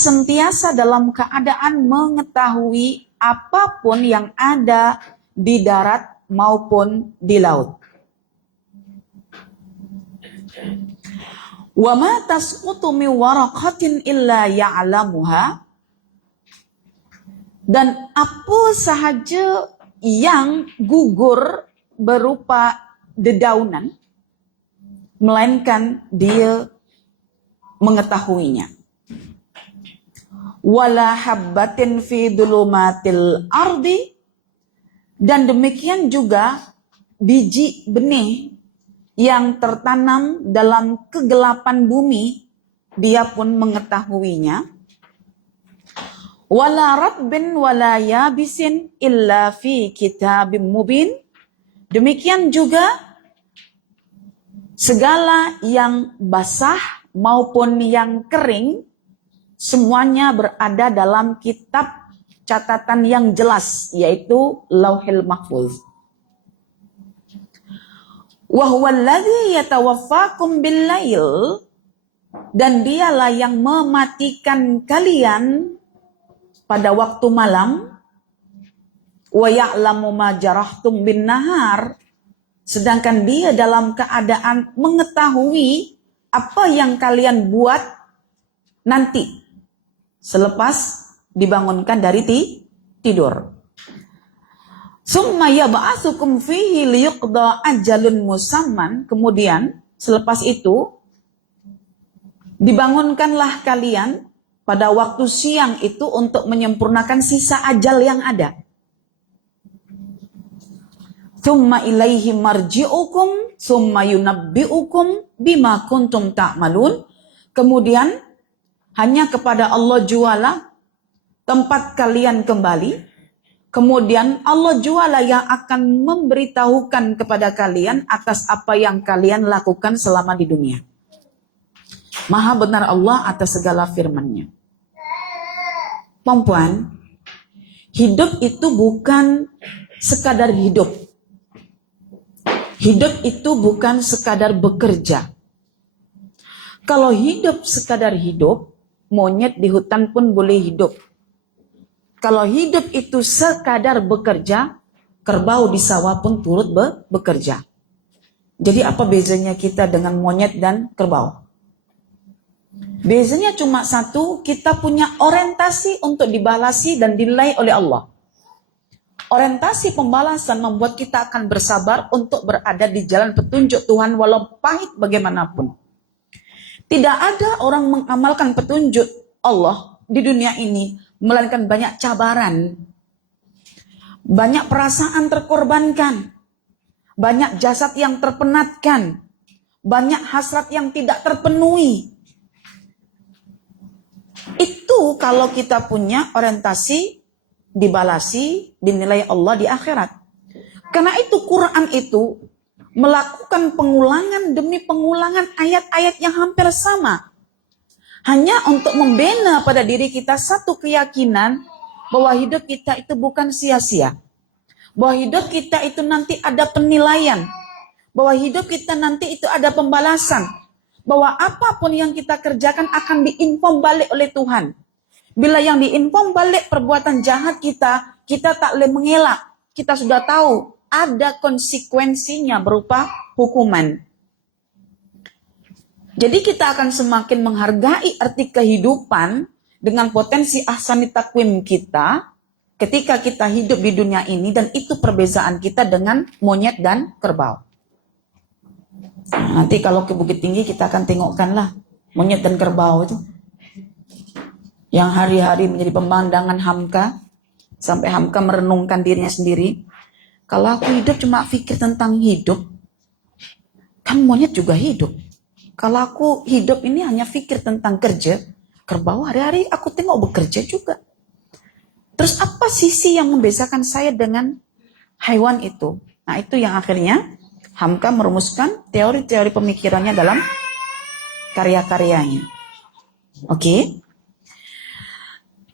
sentiasa dalam keadaan mengetahui apapun yang ada di darat maupun di laut. Wa ma tasqutu min waraqatin illa ya'lamuha, dan apa sahaja yang gugur berupa dedaunan, melainkan dia mengetahuinya. Wala habbatin fi dhulumatil ardi, dan demikian juga biji benih yang tertanam dalam kegelapan bumi, dia pun mengetahuinya. Wala ratbin wala yabisin illa fi kitabim mubin, demikian juga segala yang basah maupun yang kering, semuanya berada dalam kitab catatan yang jelas, yaitu Lauhil Mahfuz. Wa huwallazi yatawaffakum bil-lail, dan dialah yang mematikan kalian pada waktu malam. Wa ya'lamu ma jarahtum bin-nahar, sedangkan dia dalam keadaan mengetahui apa yang kalian buat nanti selepas dibangunkan dari tidur. Summa yab'atsukum fihi liyuqda ajalun musamman, kemudian selepas itu dibangunkanlah kalian pada waktu siang itu untuk menyempurnakan sisa ajal yang ada. Tsumma ilaihi marji'ukum tsumma yunabbi'ukum bima kuntum ta'malun, kemudian hanya kepada Allah jualah tempat kalian kembali, kemudian Allah jualah yang akan memberitahukan kepada kalian atas apa yang kalian lakukan selama di dunia. Maha benar Allah atas segala firman-Nya. Perempuan, hidup itu bukan sekadar hidup. Hidup itu bukan sekadar bekerja. Kalau hidup sekadar hidup, monyet di hutan pun boleh hidup. Kalau hidup itu sekadar bekerja, kerbau di sawah pun turut bekerja. Jadi apa bezanya kita dengan monyet dan kerbau? Bezanya cuma satu, kita punya orientasi untuk dibalasi dan dinilai oleh Allah. Orientasi pembalasan membuat kita akan bersabar untuk berada di jalan petunjuk Tuhan walau pahit bagaimanapun. Tidak ada orang mengamalkan petunjuk Allah di dunia ini melainkan banyak cabaran, banyak perasaan terkorbankan, banyak jasad yang terpenatkan, banyak hasrat yang tidak terpenuhi. Itu kalau kita punya orientasi dibalasi, dinilai Allah di akhirat. Karena itu Quran itu melakukan pengulangan demi pengulangan ayat-ayat yang hampir sama. Hanya untuk membina pada diri kita satu keyakinan bahwa hidup kita itu bukan sia-sia. Bahwa hidup kita itu nanti ada penilaian. Bahwa hidup kita nanti itu ada pembalasan. Bahwa apapun yang kita kerjakan akan diinfom balik oleh Tuhan. Bila yang diinfom balik perbuatan jahat kita, kita tak boleh mengelak. Kita sudah tahu ada konsekuensinya berupa hukuman. Jadi kita akan semakin menghargai arti kehidupan dengan potensi ahsani takwim kita ketika kita hidup di dunia ini, dan itu perbezaan kita dengan monyet dan kerbau. Nanti kalau ke Bukit Tinggi kita akan tengokkanlah monyet dan kerbau itu yang hari-hari menjadi pemandangan Hamka, sampai Hamka merenungkan dirinya sendiri. Kalau aku hidup cuma pikir tentang hidup, kan monyet juga hidup. Kalau aku hidup ini hanya pikir tentang kerja, kerbau hari-hari aku tengok bekerja juga. Terus apa sisi yang membedakan saya dengan hewan itu? Nah itu yang akhirnya Hamka merumuskan teori-teori pemikirannya dalam karya-karyanya. Oke?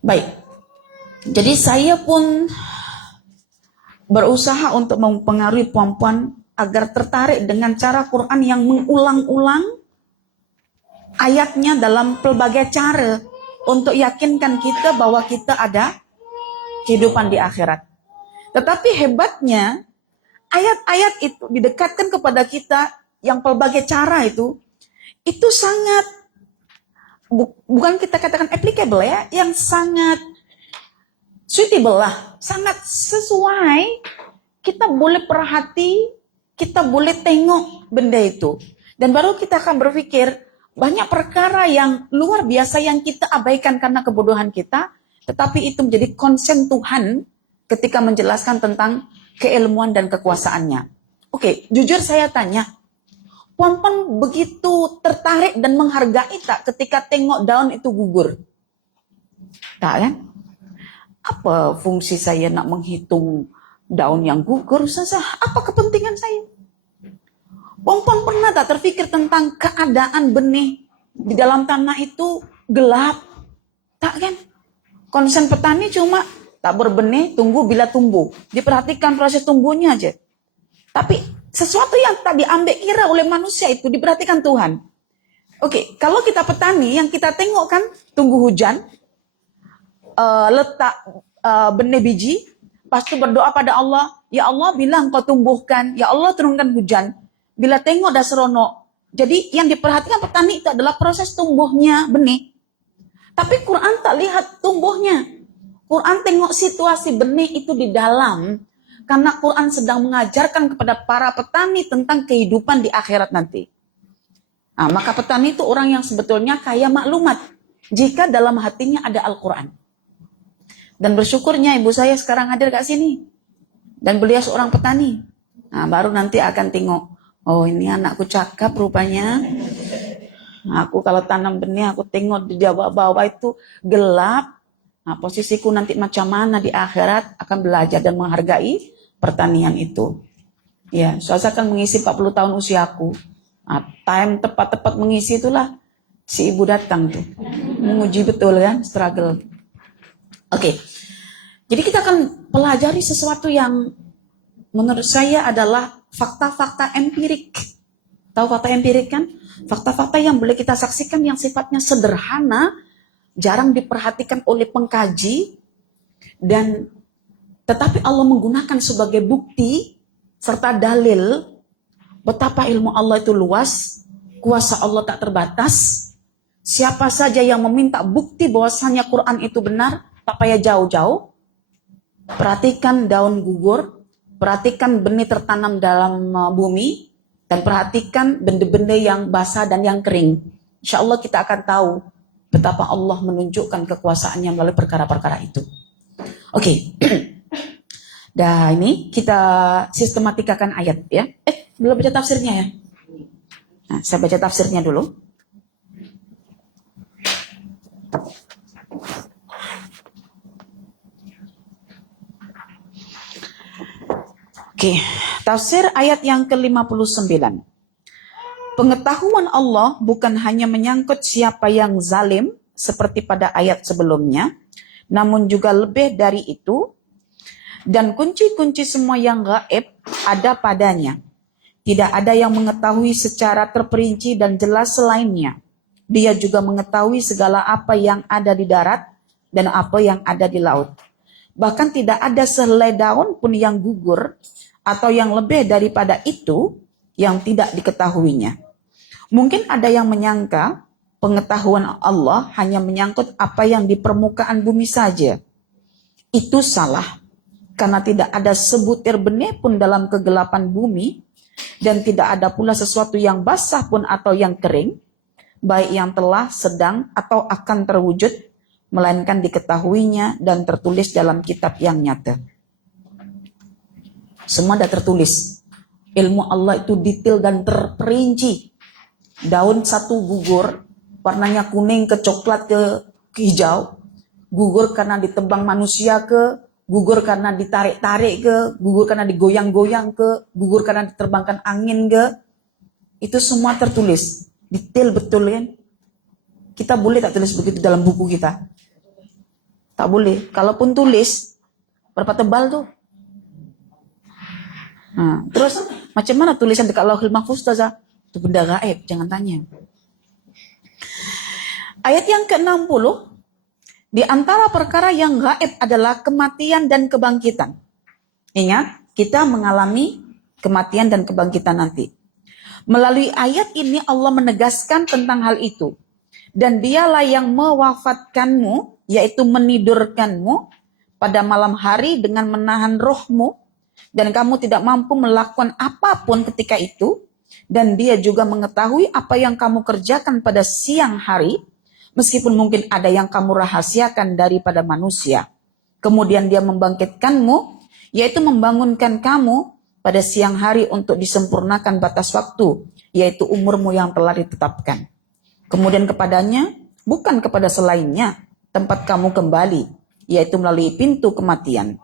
Baik. Jadi saya pun berusaha untuk mempengaruhi perempuan agar tertarik dengan cara Quran yang mengulang-ulang ayatnya dalam pelbagai cara. untuk yakinkan kita bahwa kita ada kehidupan di akhirat. Tetapi hebatnya, ayat-ayat itu didekatkan kepada kita yang pelbagai cara itu sangat, bukan kita katakan applicable ya, yang sangat suitable lah, sangat sesuai. Kita boleh perhati, kita boleh tengok benda itu. Dan baru kita akan berpikir, banyak perkara yang luar biasa yang kita abaikan karena kebodohan kita, tetapi itu menjadi konsen Tuhan ketika menjelaskan tentang keilmuan dan kekuasaannya. Oke, jujur saya tanya, puan-puan begitu tertarik dan menghargai tak ketika tengok daun itu gugur? Tak kan? Apa fungsi saya nak menghitung daun yang gugur? Apa kepentingan saya? Puan-puan pernah tak terpikir tentang keadaan benih di dalam tanah itu gelap? Tak kan? Konsen petani cuma tabur benih, tunggu bila tumbuh. Diperhatikan proses tumbuhnya aja. Tapi sesuatu yang tak diambil kira oleh manusia itu diperhatikan Tuhan. Oke, kalau kita petani, yang kita tengok kan tunggu hujan, letak benih biji, pas itu berdoa pada Allah, ya Allah bilang kau tumbuhkan, ya Allah turunkan hujan. Bila tengok dah seronok. Jadi yang diperhatikan petani itu adalah proses tumbuhnya benih. Tapi Quran tak lihat tumbuhnya. Quran tengok situasi benih itu di dalam. Karena Quran sedang mengajarkan kepada para petani tentang kehidupan di akhirat nanti. Nah, maka petani itu orang yang sebetulnya kaya maklumat. Jika dalam hatinya ada Al-Quran. Dan bersyukurnya ibu saya sekarang hadir kat sini. Dan beliau seorang petani. Nah, baru nanti akan tengok. Oh, ini anakku cakap rupanya. Aku kalau tanam benih, aku tengok di bawah-bawah itu gelap. Nah, posisiku nanti macam mana di akhirat, akan belajar dan menghargai pertanian itu. Ya, saya akan mengisi 40 tahun usiaku. Nah, time tepat-tepat mengisi itulah si ibu datang tuh. Menguji betul kan, struggle. Oke. Jadi kita akan pelajari sesuatu yang menurut saya adalah fakta-fakta empirik. Tahu fakta empirik kan? Fakta-fakta yang boleh kita saksikan yang sifatnya sederhana, jarang diperhatikan oleh pengkaji, dan tetapi Allah menggunakan sebagai bukti serta dalil betapa ilmu Allah itu luas, kuasa Allah tak terbatas. Siapa saja yang meminta bukti bahwasanya Quran itu benar, tak payah jauh-jauh. Perhatikan daun gugur, perhatikan benih tertanam dalam bumi, dan perhatikan benda-benda yang basah dan yang kering. Insya Allah kita akan tahu betapa Allah menunjukkan kekuasaannya melalui perkara-perkara itu. Oke. Dah ini kita sistematikakan ayat ya. Belum baca tafsirnya ya. Nah, saya baca tafsirnya dulu. Oke, tafsir ayat yang ke-59. Pengetahuan Allah bukan hanya menyangkut siapa yang zalim seperti pada ayat sebelumnya, namun juga lebih dari itu, dan kunci-kunci semua yang gaib ada padanya. Tidak ada yang mengetahui secara terperinci dan jelas selainnya. Dia juga mengetahui segala apa yang ada di darat dan apa yang ada di laut. Bahkan tidak ada sehelai daun pun yang gugur atau yang lebih daripada itu yang tidak diketahuinya. Mungkin ada yang menyangka pengetahuan Allah hanya menyangkut apa yang di permukaan bumi saja. Itu salah, karena tidak ada sebutir benih pun dalam kegelapan bumi, dan tidak ada pula sesuatu yang basah pun atau yang kering, baik yang telah, sedang, atau akan terwujud, melainkan diketahuinya dan tertulis dalam kitab yang nyata. Semua sudah tertulis. Ilmu Allah itu detail dan terperinci. Daun satu gugur, warnanya kuning ke coklat ke hijau, gugur karena ditebang manusia ke, gugur karena ditarik-tarik ke, gugur karena digoyang-goyang ke, gugur karena diterbangkan angin ke. Itu semua tertulis. Detail betul kan? Kita boleh tak tulis begitu dalam buku kita? Tak boleh. Kalaupun tulis, berapa tebal tuh? Nah, terus macam mana tulisan dekat Lauhul Mahfuz Ustazah? Itu benda gaib, jangan tanya. Ayat yang ke-60, Di antara perkara yang gaib adalah kematian dan kebangkitan. Ingat, kita mengalami kematian dan kebangkitan nanti. Melalui ayat ini Allah menegaskan tentang hal itu. Dan dialah yang mewafatkanmu, yaitu menidurkanmu pada malam hari dengan menahan rohmu. Dan kamu tidak mampu melakukan apapun ketika itu. Dan dia juga mengetahui apa yang kamu kerjakan pada siang hari. Meskipun mungkin ada yang kamu rahasiakan daripada manusia. Kemudian dia membangkitkanmu, yaitu membangunkan kamu pada siang hari untuk disempurnakan batas waktu, yaitu umurmu yang telah ditetapkan. Kemudian kepadanya, bukan kepada selainnya, tempat kamu kembali, yaitu melalui pintu kematian.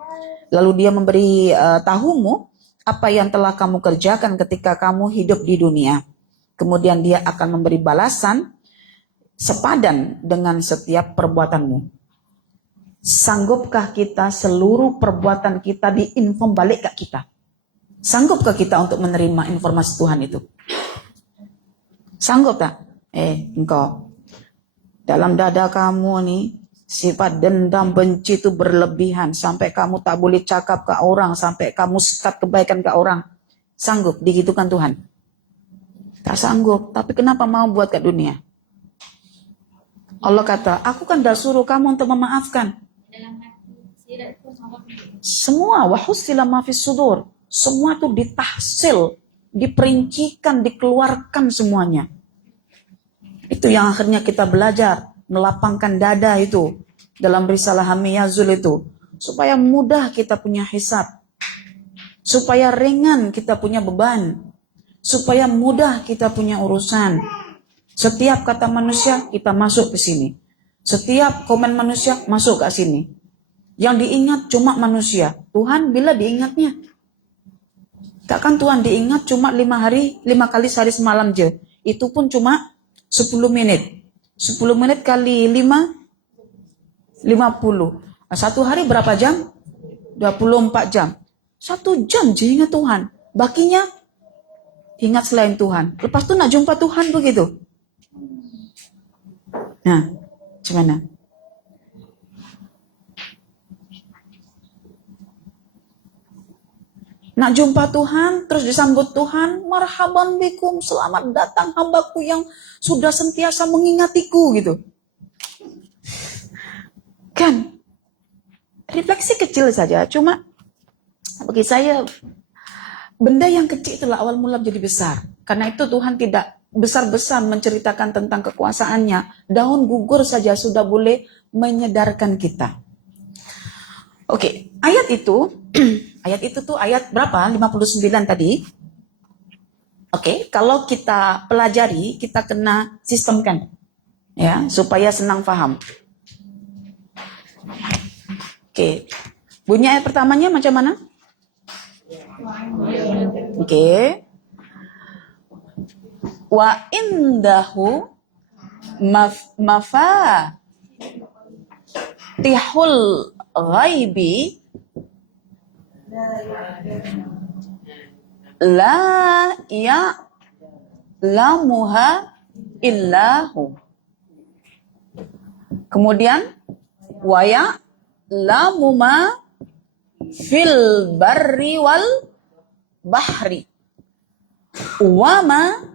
Lalu dia memberi tahumu apa yang telah kamu kerjakan ketika kamu hidup di dunia. Kemudian dia akan memberi balasan sepadan dengan setiap perbuatanmu. Sanggupkah kita seluruh perbuatan kita diinfo balik ke kita? Sanggupkah kita untuk menerima informasi Tuhan itu? Sanggup tak? Engkau. Dalam dada kamu nih, sifat dendam, benci itu berlebihan. Sampai kamu tak boleh cakap ke orang. Sampai kamu sekat kebaikan ke orang. Sanggup digitukan Tuhan? Tak sanggup. Tapi kenapa mau buat ke dunia? Allah kata, aku kan dah suruh kamu untuk memaafkan. Semua wahussila ma fis sudur. Semua itu ditahsil, diperincikan, dikeluarkan semuanya. Itu yang akhirnya kita belajar, melapangkan dada itu dalam risalah Hamiyazul itu, supaya mudah kita punya hisab, supaya ringan kita punya beban, supaya mudah kita punya urusan. Setiap kata manusia kita masuk ke sini. Setiap komen manusia masuk ke sini. Yang diingat cuma manusia. Tuhan bila diingatnya? Takkan Tuhan diingat cuma 5 kali sehari semalam je. Itu pun cuma 10 menit. 10 menit kali 5, 50. Nah, 1 hari berapa jam? 24 jam. 1 jam je ingat Tuhan. Bakinya ingat selain Tuhan. Lepas tu nak jumpa Tuhan begitu. Nah, gimana? Nak jumpa Tuhan, terus disambut Tuhan, marhaban bikum, selamat datang hambaku yang sudah sentiasa mengingatiku gitu. Kan? Refleksi kecil saja, cuma bagi saya benda yang kecil itulah awal mula menjadi besar. Karena itu Tuhan tidak besar-besar menceritakan tentang kekuasaannya. Daun gugur saja sudah boleh menyedarkan kita. Oke, ayat itu tuh ayat berapa? 59 tadi. Oke, kalau kita pelajari, kita kena sistemkan. Ya, supaya senang paham. Oke. Bunyi ayat pertamanya macam mana? Oke. Wa indahu mafatihul ghaibi la ya'lamuha illahu. Kemudian wa ya'lamu ma fil barri wal bahri wa ma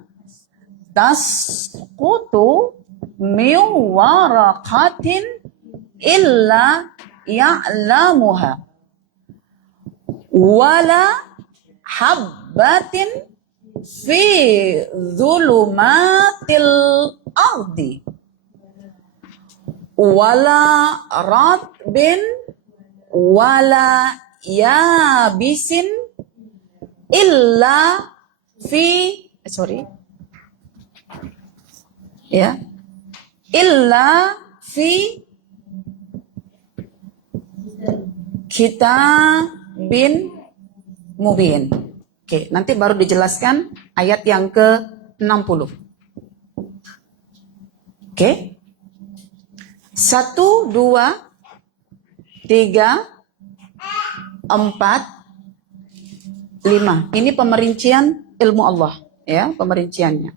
tasqutu min waraqatin illa ya'lamuha wala habbatin fi dhulumatil ardi wala radbin wala yabisin illa illa fi kitabin mubin. Oke, nanti baru dijelaskan ayat yang ke-60. Oke. 1, 2, 3, 4, 5. Ini pemerincian ilmu Allah, ya, pemerinciannya.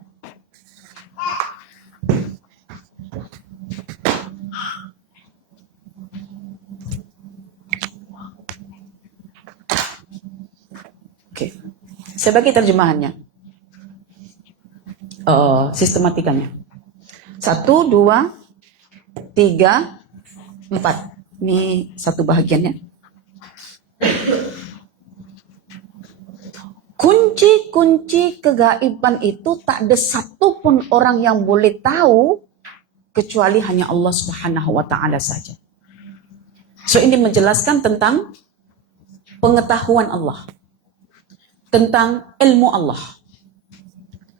Oke. Saya bagi terjemahannya. Sistematikanya. 1, 2, 3, 4. Ini satu bahagiannya. Kunci-kunci kegaiban itu tak ada satu pun orang yang boleh tahu kecuali hanya Allah Subhanahu wa taala saja. So ini menjelaskan tentang pengetahuan Allah, tentang ilmu Allah.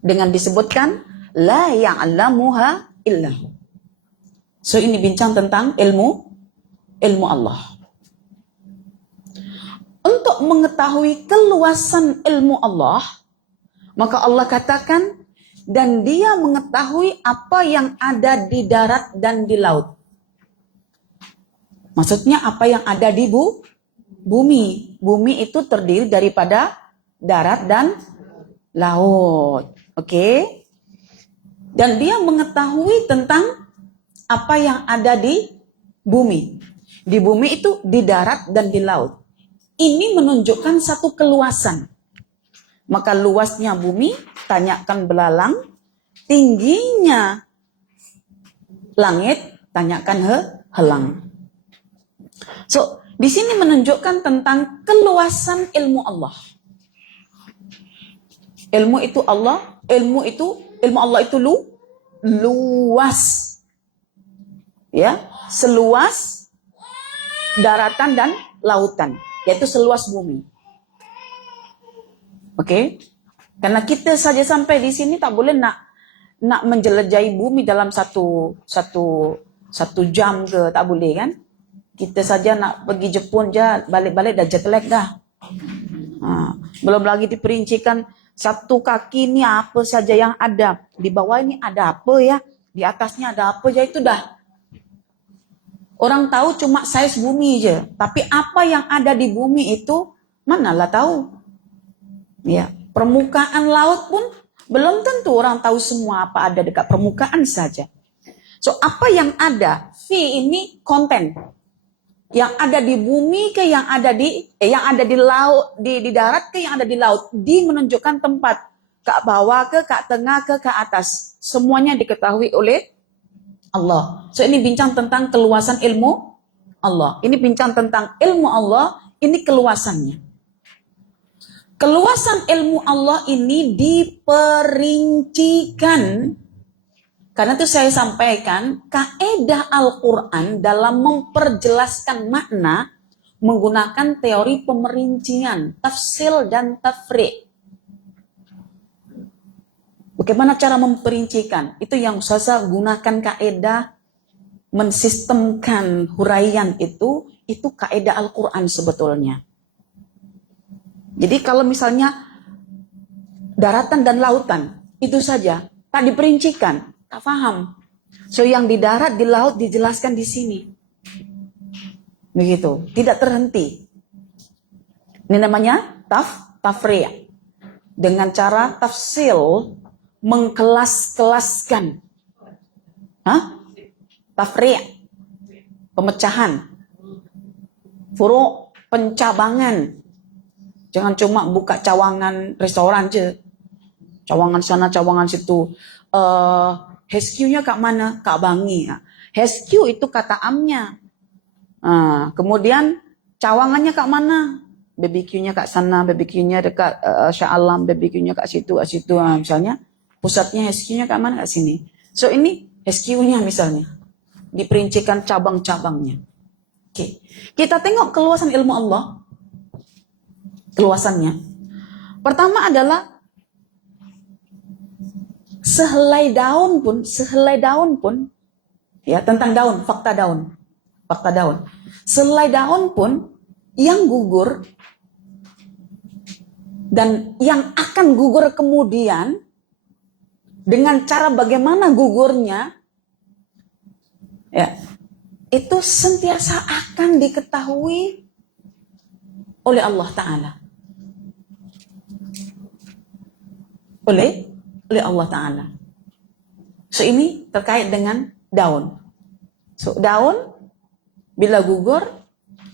Dengan disebutkan la ya'lamuha illahu. So ini bincang tentang ilmu Allah. Untuk mengetahui keluasan ilmu Allah, maka Allah katakan, dan dia mengetahui apa yang ada di darat dan di laut. Maksudnya apa yang ada di bumi. Bumi itu terdiri daripada darat dan laut. Oke? Dan dia mengetahui tentang apa yang ada di bumi. Di bumi itu di darat dan di laut. Ini menunjukkan satu keluasan. Maka luasnya bumi, tanyakan belalang. Tingginya langit, tanyakan helang. So, di sini menunjukkan tentang keluasan ilmu Allah. Ilmu Allah itu luas. Ya, seluas daratan dan lautan. Yaitu seluas bumi. Oke? Karena kita saja sampai di sini tak boleh nak menjelajahi bumi dalam satu jam ke, tak boleh kan? Kita saja nak pergi Jepun je, balik-balik dah jet lag dah. Belum lagi diperincikan satu kaki ni apa saja yang ada. Di bawah ini ada apa ya? Di atasnya ada apa ya, itu dah. Orang tahu cuma saiz bumi je. Tapi apa yang ada di bumi itu, manalah tahu. Ya, permukaan laut pun belum tentu orang tahu semua apa ada dekat permukaan saja. So, apa yang ada? V ini konten. Yang ada di bumi ke yang ada di laut, di darat ke yang ada di laut. Di menunjukkan tempat. Ke bawah ke tengah ke atas. Semuanya diketahui oleh Allah. So ini bincang tentang keluasan ilmu Allah. Ini bincang tentang ilmu Allah, ini keluasannya. Keluasan ilmu Allah ini diperincikan. Karena itu saya sampaikan, kaidah Al-Quran dalam memperjelaskan makna menggunakan teori pemerincian, tafsil dan tafri'. Bagaimana cara memperincikan? Itu yang saya gunakan kaidah mensistemkan huraian itu kaidah Al-Quran sebetulnya. Jadi kalau misalnya daratan dan lautan, itu saja, tak diperincikan, tak paham. So yang di darat, di laut dijelaskan di sini. Begitu, tidak terhenti. Ini namanya tafri'. Dengan cara tafsil, mengkelas-kelaskan. Tafri', pemecahan. Furu', pencabangan. Jangan cuma buka cawangan restoran je. Cawangan sana, cawangan situ. HQ-nya kat mana? Kat Bangi. HQ itu kata amnya. Kemudian cawangannya kat mana? BBQ-nya kat sana, BBQ-nya dekat Shah Alam, BBQ-nya kat situ, misalnya. Pusatnya HQ-nya kat mana? Kat sini. So ini HQ-nya misalnya. Diperincikan cabang-cabangnya. Okay. Kita tengok keluasan ilmu Allah. Keluasannya. Pertama adalah sehelai daun pun ya, tentang daun, fakta daun. Sehelai daun pun yang gugur dan yang akan gugur kemudian dengan cara bagaimana gugurnya ya, itu sentiasa akan diketahui oleh Allah Ta'ala. Oleh Allah Ta'ala. So ini terkait dengan daun. So daun bila gugur,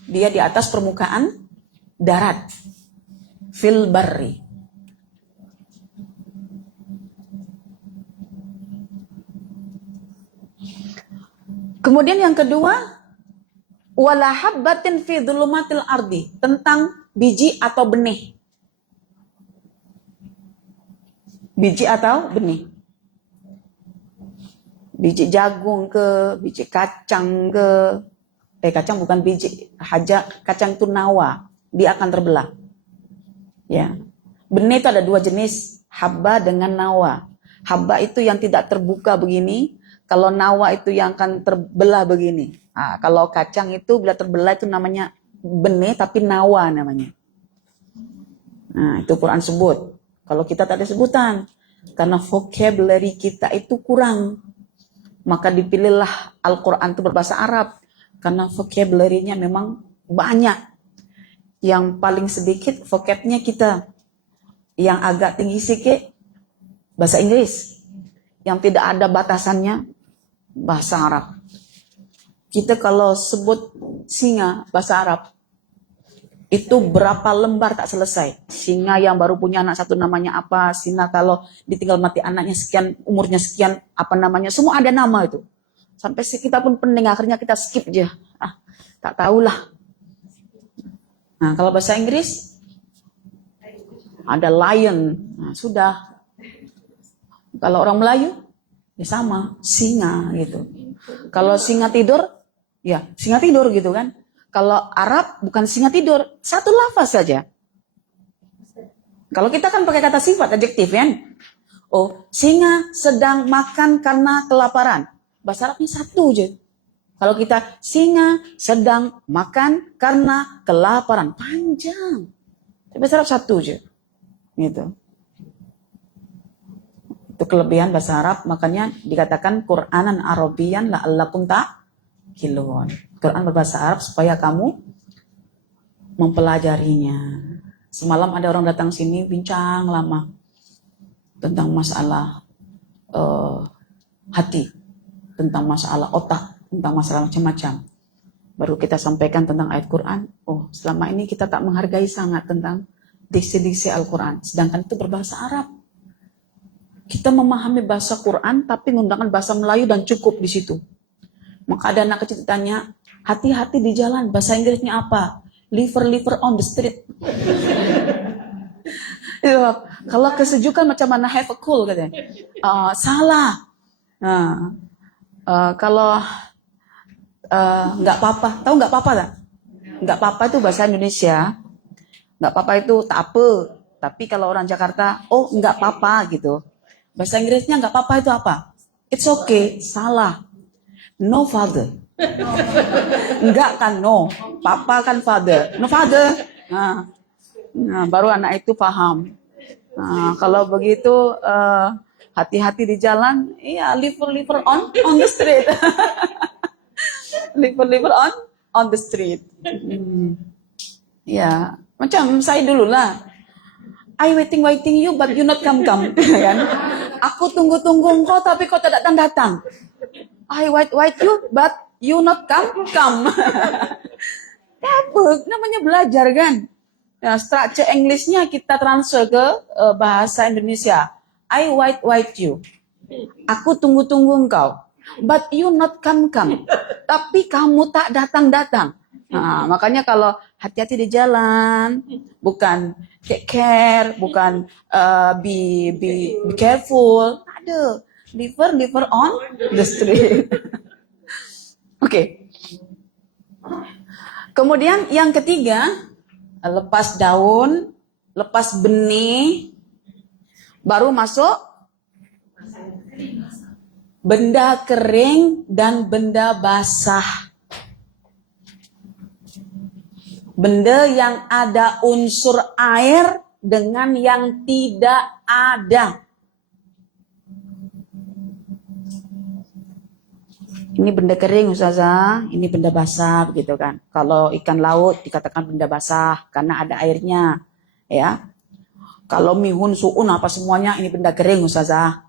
dia di atas permukaan darat. fil barri. Kemudian yang kedua, wala habbatin fi dhulumatil ardi, tentang biji atau benih. Biji atau benih. Biji jagung ke, biji kacang ke. Kacang bukan biji, kacang itu nawa, dia akan terbelah. Ya. Benih itu ada dua jenis, habba dengan nawa. Habba itu yang tidak terbuka begini, kalau nawa itu yang akan terbelah begini. Nah, kalau kacang itu bila terbelah itu namanya benih tapi nawa namanya. Nah, itu Quran sebut. Kalau kita tak ada sebutan, karena vocabulary kita itu kurang, maka dipilihlah Al-Quran itu berbahasa Arab, karena vocabulary-nya memang banyak. Yang paling sedikit vocab-nya kita, yang agak tinggi sedikit bahasa Inggris, yang tidak ada batasannya bahasa Arab. Kita kalau sebut singa bahasa Arab, itu berapa lembar tak selesai. Singa yang baru punya anak satu namanya apa, singa kalau ditinggal mati anaknya sekian, umurnya sekian, apa namanya, semua ada nama itu. Sampai kita pun pening, akhirnya kita skip aja. Tak tahulah. Nah, kalau bahasa Inggris ada lion. Nah, sudah. Kalau orang Melayu ya sama, singa gitu. Kalau singa tidur, ya singa tidur gitu kan. Kalau Arab bukan singa tidur, satu lafaz saja. Kalau kita kan pakai kata sifat, adjektif kan. Oh, singa sedang makan karena kelaparan. Bahasa Arabnya satu aja. Kalau kita singa sedang makan karena kelaparan, panjang. Tapi bahasa Arab satu aja. Gitu. Itu kelebihan bahasa Arab, makanya dikatakan Qur'anan Arabian la'allakum ta'qilun. Quran berbahasa Arab supaya kamu mempelajarinya. Semalam ada orang datang sini bincang lama tentang masalah hati, tentang masalah otak, tentang masalah macam-macam. Baru kita sampaikan tentang ayat Quran. Oh, selama ini kita tak menghargai sangat tentang diksi-diksi Al-Quran, sedangkan itu berbahasa Arab. Kita memahami bahasa Quran tapi menggunakan bahasa Melayu dan cukup di situ. Maka ada anak kecil tanya, hati-hati di jalan, bahasa Inggrisnya apa? Liver on the street. Kalau kesejukan macam mana have a cool katanya. Salah. Nah, kalau nggak apa-apa, tahu nggak apa-apa tak? Nggak apa-apa itu bahasa Indonesia. Nggak apa-apa itu tak apa. Tapi kalau orang Jakarta, oh nggak apa-apa gitu. Bahasa Inggrisnya nggak apa-apa itu apa? It's okay, salah. No father. Enggak kan no. Papa kan father. No father. Nah, baru anak itu paham. Nah, kalau begitu hati-hati di jalan. Iya, liver on the street. liver on the street. Ya, macam saya dulu lah. I waiting you but you not come. Kan? Aku tunggu engkau tapi kau tak datang. I wait you but you not come. Apa? Namanya belajar kan. Nah, structure Englishnya kita transfer ke bahasa Indonesia. I wait you. Aku tunggu engkau. But you not come. Tapi kamu tak datang. Nah, makanya kalau hati-hati di jalan, bukan take care, bukan be careful. Ada liver on the street. Oke. Kemudian yang ketiga, lepas daun, lepas benih, baru masuk benda kering dan benda basah. Benda yang ada unsur air dengan yang tidak ada. Ini benda kering Ustazah, ini benda basah gitu kan. Kalau ikan laut dikatakan benda basah karena ada airnya, ya. Kalau mihun, suun apa semuanya ini benda kering Ustazah.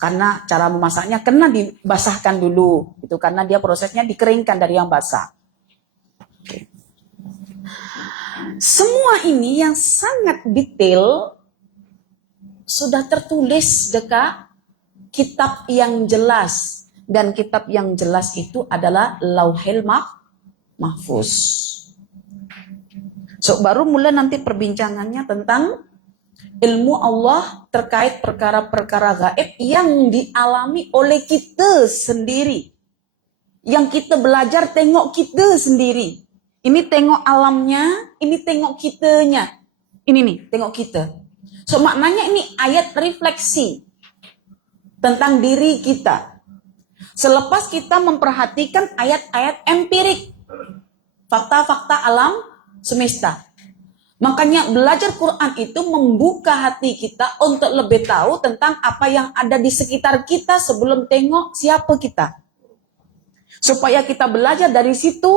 Karena cara memasaknya kena dibasahkan dulu, itu karena dia prosesnya dikeringkan dari yang basah. Semua ini yang sangat detail sudah tertulis dekat kitab yang jelas. Dan kitab yang jelas itu adalah Lauhil Mahfuz. So, baru mulai nanti perbincangannya tentang ilmu Allah terkait perkara-perkara gaib yang dialami oleh kita sendiri. Yang kita belajar tengok kita sendiri. Ini tengok alamnya, ini tengok kitanya. Ini nih, tengok kita. So, maknanya ini ayat refleksi tentang diri kita. Selepas kita memperhatikan ayat-ayat empirik, fakta-fakta alam semesta. Makanya belajar Quran itu membuka hati kita untuk lebih tahu tentang apa yang ada di sekitar kita sebelum tengok siapa kita. Supaya kita belajar dari situ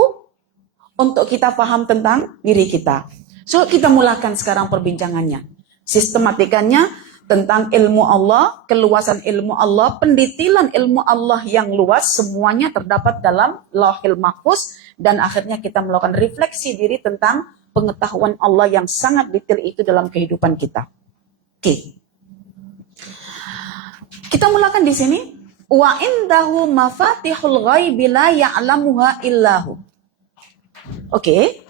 untuk kita paham tentang diri kita. So, kita mulakan sekarang perbincangannya. Sistematikanya tentang ilmu Allah, keluasan ilmu Allah, pendetilan ilmu Allah yang luas, semuanya terdapat dalam Lauhil Mahfuz, dan akhirnya kita melakukan refleksi diri tentang pengetahuan Allah yang sangat detail itu dalam kehidupan kita. Oke. Kita mulakan di sini. Wa indahu mafatihul ghaibi la ya'lamuha illahu. Oke.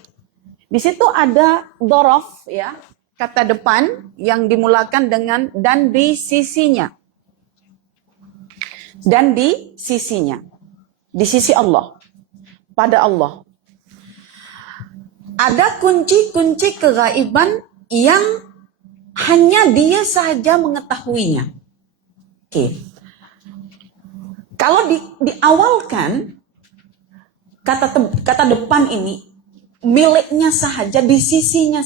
Di situ ada dhorof ya. Kata depan yang dimulakan dengan dan di sisinya. Dan di sisinya. Di sisi Allah. Pada Allah. Ada kunci-kunci kegaiban yang hanya dia saja mengetahuinya. Oke. Kalau diawalkan kata depan ini miliknya saja, di sisinya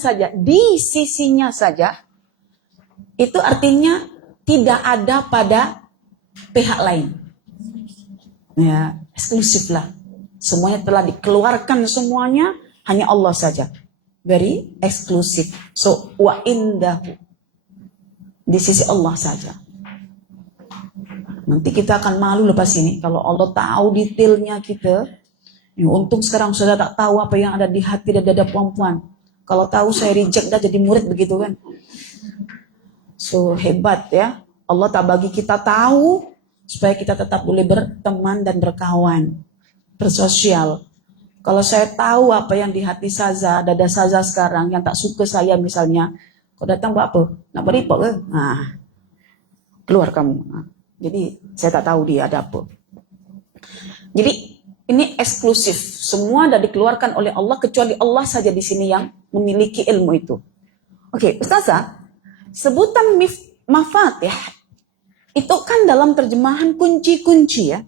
saja, itu artinya tidak ada pada pihak lain. Ya, eksklusif lah. Semuanya telah dikeluarkan semuanya, hanya Allah saja. Very eksklusif. So, wa indahu. Di sisi Allah saja. Nanti kita akan malu lepas ini. Kalau Allah tahu detailnya kita, ya, untung sekarang sudah tak tahu apa yang ada di hati dan dada perempuan. Kalau tahu saya reject dah jadi murid begitu kan. So hebat ya. Allah tak bagi kita tahu supaya kita tetap boleh berteman dan berkawan. Bersosial. Kalau saya tahu apa yang di hati Saza, dada Saza sekarang yang tak suka saya misalnya. Kau datang buat apa? Nak beripok ke? Nah, keluar kamu. Nah, jadi saya tak tahu dia ada apa. Jadi ini eksklusif. Semua sudah dikeluarkan oleh Allah, kecuali Allah saja di sini yang memiliki ilmu itu. Oke, Ustazah, sebutan mafatih itu kan dalam terjemahan kunci-kunci ya.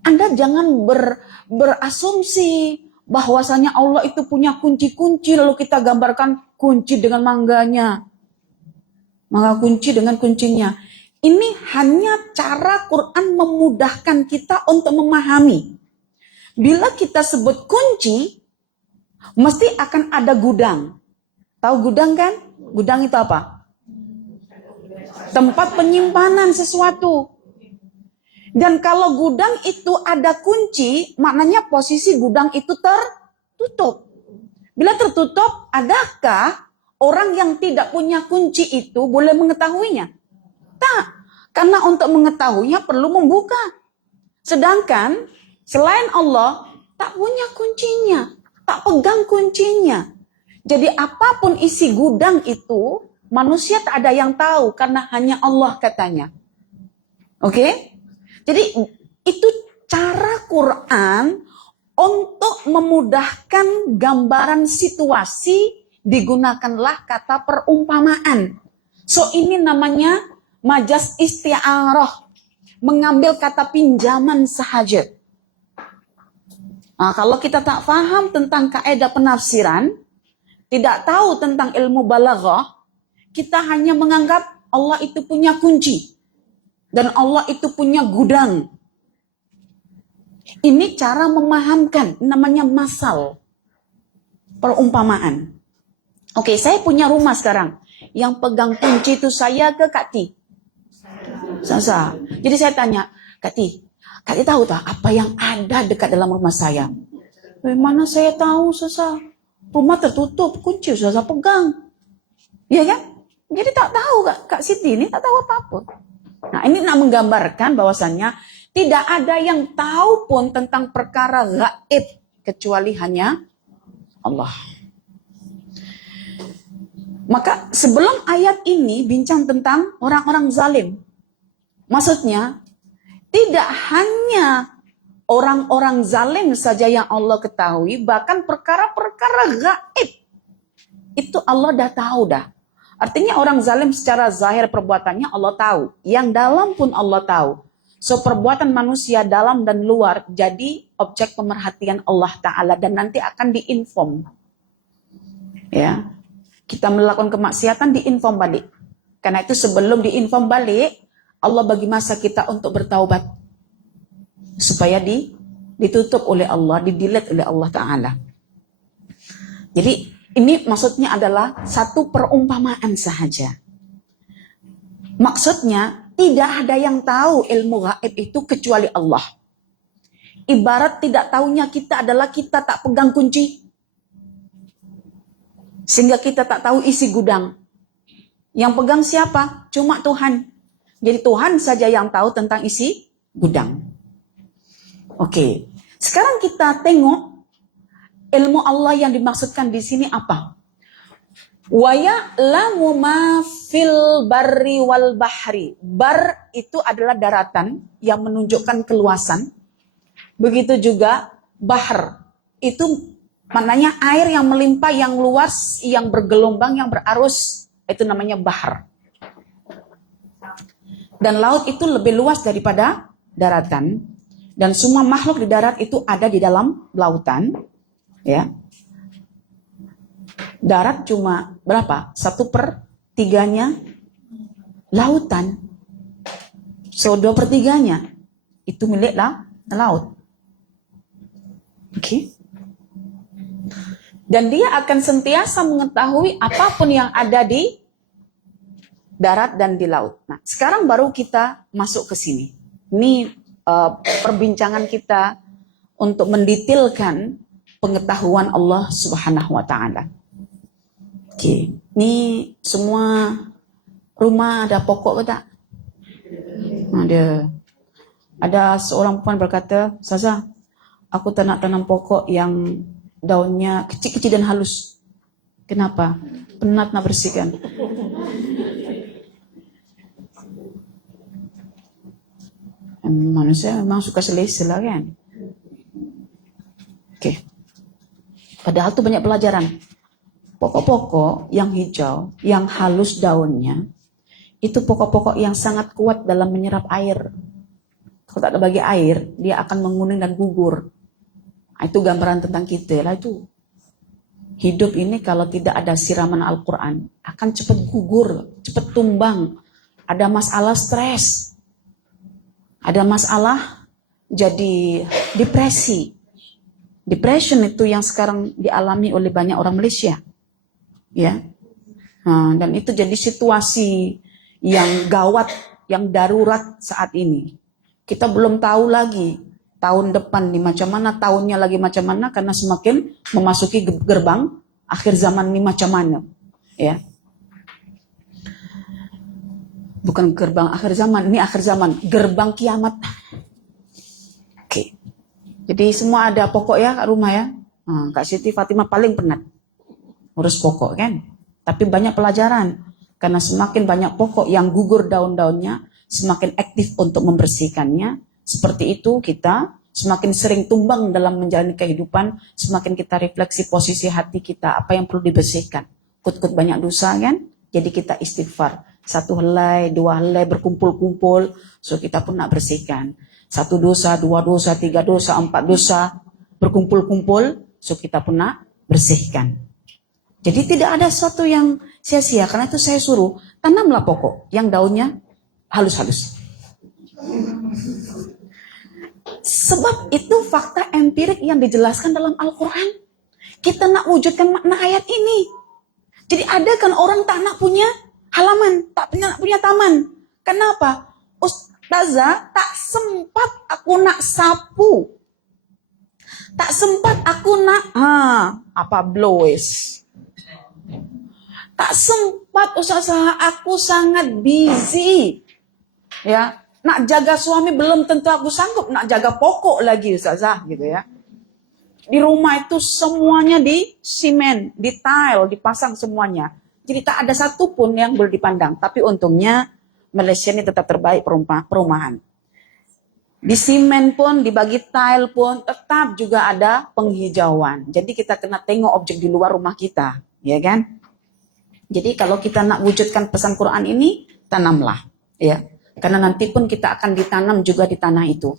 Anda jangan berasumsi bahwasanya Allah itu punya kunci-kunci, lalu kita gambarkan kunci dengan mangganya. Mangga kunci dengan kuncinya. Ini hanya cara Quran memudahkan kita untuk memahami. Bila kita sebut kunci, mesti akan ada gudang. Tahu gudang kan? Gudang itu apa? Tempat penyimpanan sesuatu. Dan kalau gudang itu ada kunci, maknanya posisi gudang itu tertutup. Bila tertutup, adakah orang yang tidak punya kunci itu boleh mengetahuinya? Tak, karena untuk mengetahuinya perlu membuka. Sedangkan selain Allah tak punya kuncinya, tak pegang kuncinya. Jadi apapun isi gudang itu, manusia tak ada yang tahu karena hanya Allah katanya. Oke? Jadi itu cara Quran untuk memudahkan gambaran situasi, digunakanlah kata perumpamaan. So ini namanya majaz isti'arah, mengambil kata pinjaman sahaja. Nah, kalau kita tak faham tentang kaidah penafsiran, tidak tahu tentang ilmu balaghah, kita hanya menganggap Allah itu punya kunci dan Allah itu punya gudang. Ini cara memahamkan, namanya masal, perumpamaan. Oke, saya punya rumah sekarang. Yang pegang kunci itu saya ke Kak Ti. Sasa. Jadi saya tanya, Kak Ti tahu tak apa yang ada dekat dalam rumah saya? Mana saya tahu, Sasa. Rumah tertutup, kunci sudah saya pegang. Ya kan? Jadi tak tahu Kak Siti ini tak tahu apa-apa. Nah ini nak menggambarkan bahwasannya tidak ada yang tahu pun tentang perkara gaib kecuali hanya Allah. Maka sebelum ayat ini bincang tentang orang-orang zalim. Maksudnya tidak hanya orang-orang zalim saja yang Allah ketahui, bahkan perkara-perkara gaib itu Allah dah tahu dah. Artinya orang zalim secara zahir perbuatannya Allah tahu, yang dalam pun Allah tahu. So perbuatan manusia dalam dan luar jadi objek pemerhatian Allah Ta'ala dan nanti akan diinform. Ya, kita melakukan kemaksiatan diinform balik. Karena itu sebelum diinform balik, Allah bagi masa kita untuk bertaubat. Supaya ditutup oleh Allah, di-delete oleh Allah Ta'ala. Jadi ini maksudnya adalah satu perumpamaan sahaja. Maksudnya tidak ada yang tahu ilmu gaib itu kecuali Allah. Ibarat tidak tahunya kita adalah kita tak pegang kunci. Sehingga kita tak tahu isi gudang. Yang pegang siapa? Cuma Tuhan. Jadi Tuhan saja yang tahu tentang isi gudang. Oke, sekarang kita tengok ilmu Allah yang dimaksudkan di sini apa? Wa ya'lamu ma fil barri wal bahri. Bar itu adalah daratan yang menunjukkan keluasan. Begitu juga bahr. Itu maknanya air yang melimpah, yang luas, yang bergelombang, yang berarus. Itu namanya bahr. Dan laut itu lebih luas daripada daratan. Dan semua makhluk di darat itu ada di dalam lautan. Ya. Darat cuma berapa? 1/3 lautan. So 2/3 itu milik laut. Oke. Dan dia akan sentiasa mengetahui apapun yang ada di darat dan di laut. Nah, sekarang baru kita masuk ke sini. Ini perbincangan kita untuk mendetailkan pengetahuan Allah Subhanahu wa Ta'ala. Oke, ini semua rumah ada pokok ke tak? Ada. Ada seorang perempuan berkata, Saza, aku tak nak tanam pokok yang daunnya kecil-kecil dan halus. Kenapa? Penat nak bersihkan. Manusia memang suka selesa lah kan. Oke. Padahal itu banyak pelajaran. Pokok-pokok yang hijau, yang halus daunnya, itu pokok-pokok yang sangat kuat dalam menyerap air. Kalau tak ada bagi air, dia akan menguning dan gugur. Itu gambaran tentang kita lah itu. Hidup ini kalau tidak ada siraman Al-Quran, akan cepat gugur, cepat tumbang. Ada masalah stres. Ada masalah jadi depresi. Depression itu yang sekarang dialami oleh banyak orang Malaysia. Ya. Nah, dan itu jadi situasi yang gawat, yang darurat saat ini. Kita belum tahu lagi tahun depan nih macam mana, tahunnya lagi macam mana, karena semakin memasuki gerbang akhir zaman ini macam mana. Ya. Bukan gerbang akhir zaman, ini akhir zaman, gerbang kiamat. Oke. Jadi semua ada pokok ya Kak rumah ya. Nah, Kak Siti Fatimah paling penat urus pokok kan. Tapi banyak pelajaran. Karena semakin banyak pokok yang gugur daun-daunnya, semakin aktif untuk membersihkannya. Seperti itu kita semakin sering tumbang dalam menjalani kehidupan, semakin kita refleksi posisi hati kita, apa yang perlu dibersihkan. Kut-kut banyak dosa kan, jadi kita istighfar. 1 helai, 2 helai berkumpul-kumpul, so kita pun nak bersihkan. 1 dosa, 2 dosa, 3 dosa, 4 dosa, berkumpul-kumpul, so kita pun nak bersihkan. Jadi tidak ada sesuatu yang sia-sia, karena itu saya suruh, tanamlah pokok yang daunnya halus-halus. Sebab itu fakta empirik yang dijelaskan dalam Al-Quran. Kita nak wujudkan makna ayat ini. Jadi ada kan orang tak nak punya halaman, tak punya taman. Kenapa? Ustazah tak sempat aku nak sapu. Tak sempat aku nak, apa blows. Tak sempat Ustazah, aku sangat busy. Ya, nak jaga suami belum tentu aku sanggup, nak jaga pokok lagi Ustazah gitu ya. Di rumah itu semuanya di simen, di tile, dipasang semuanya. Jadi tak ada satupun yang boleh dipandang. Tapi untungnya Malaysia ini tetap terbaik perumahan. Di simen pun, dibagi tile pun, tetap juga ada penghijauan. Jadi kita kena tengok objek di luar rumah kita, ya kan? Jadi kalau kita nak wujudkan pesan Quran ini, tanamlah, ya. Karena nanti pun kita akan ditanam juga di tanah itu.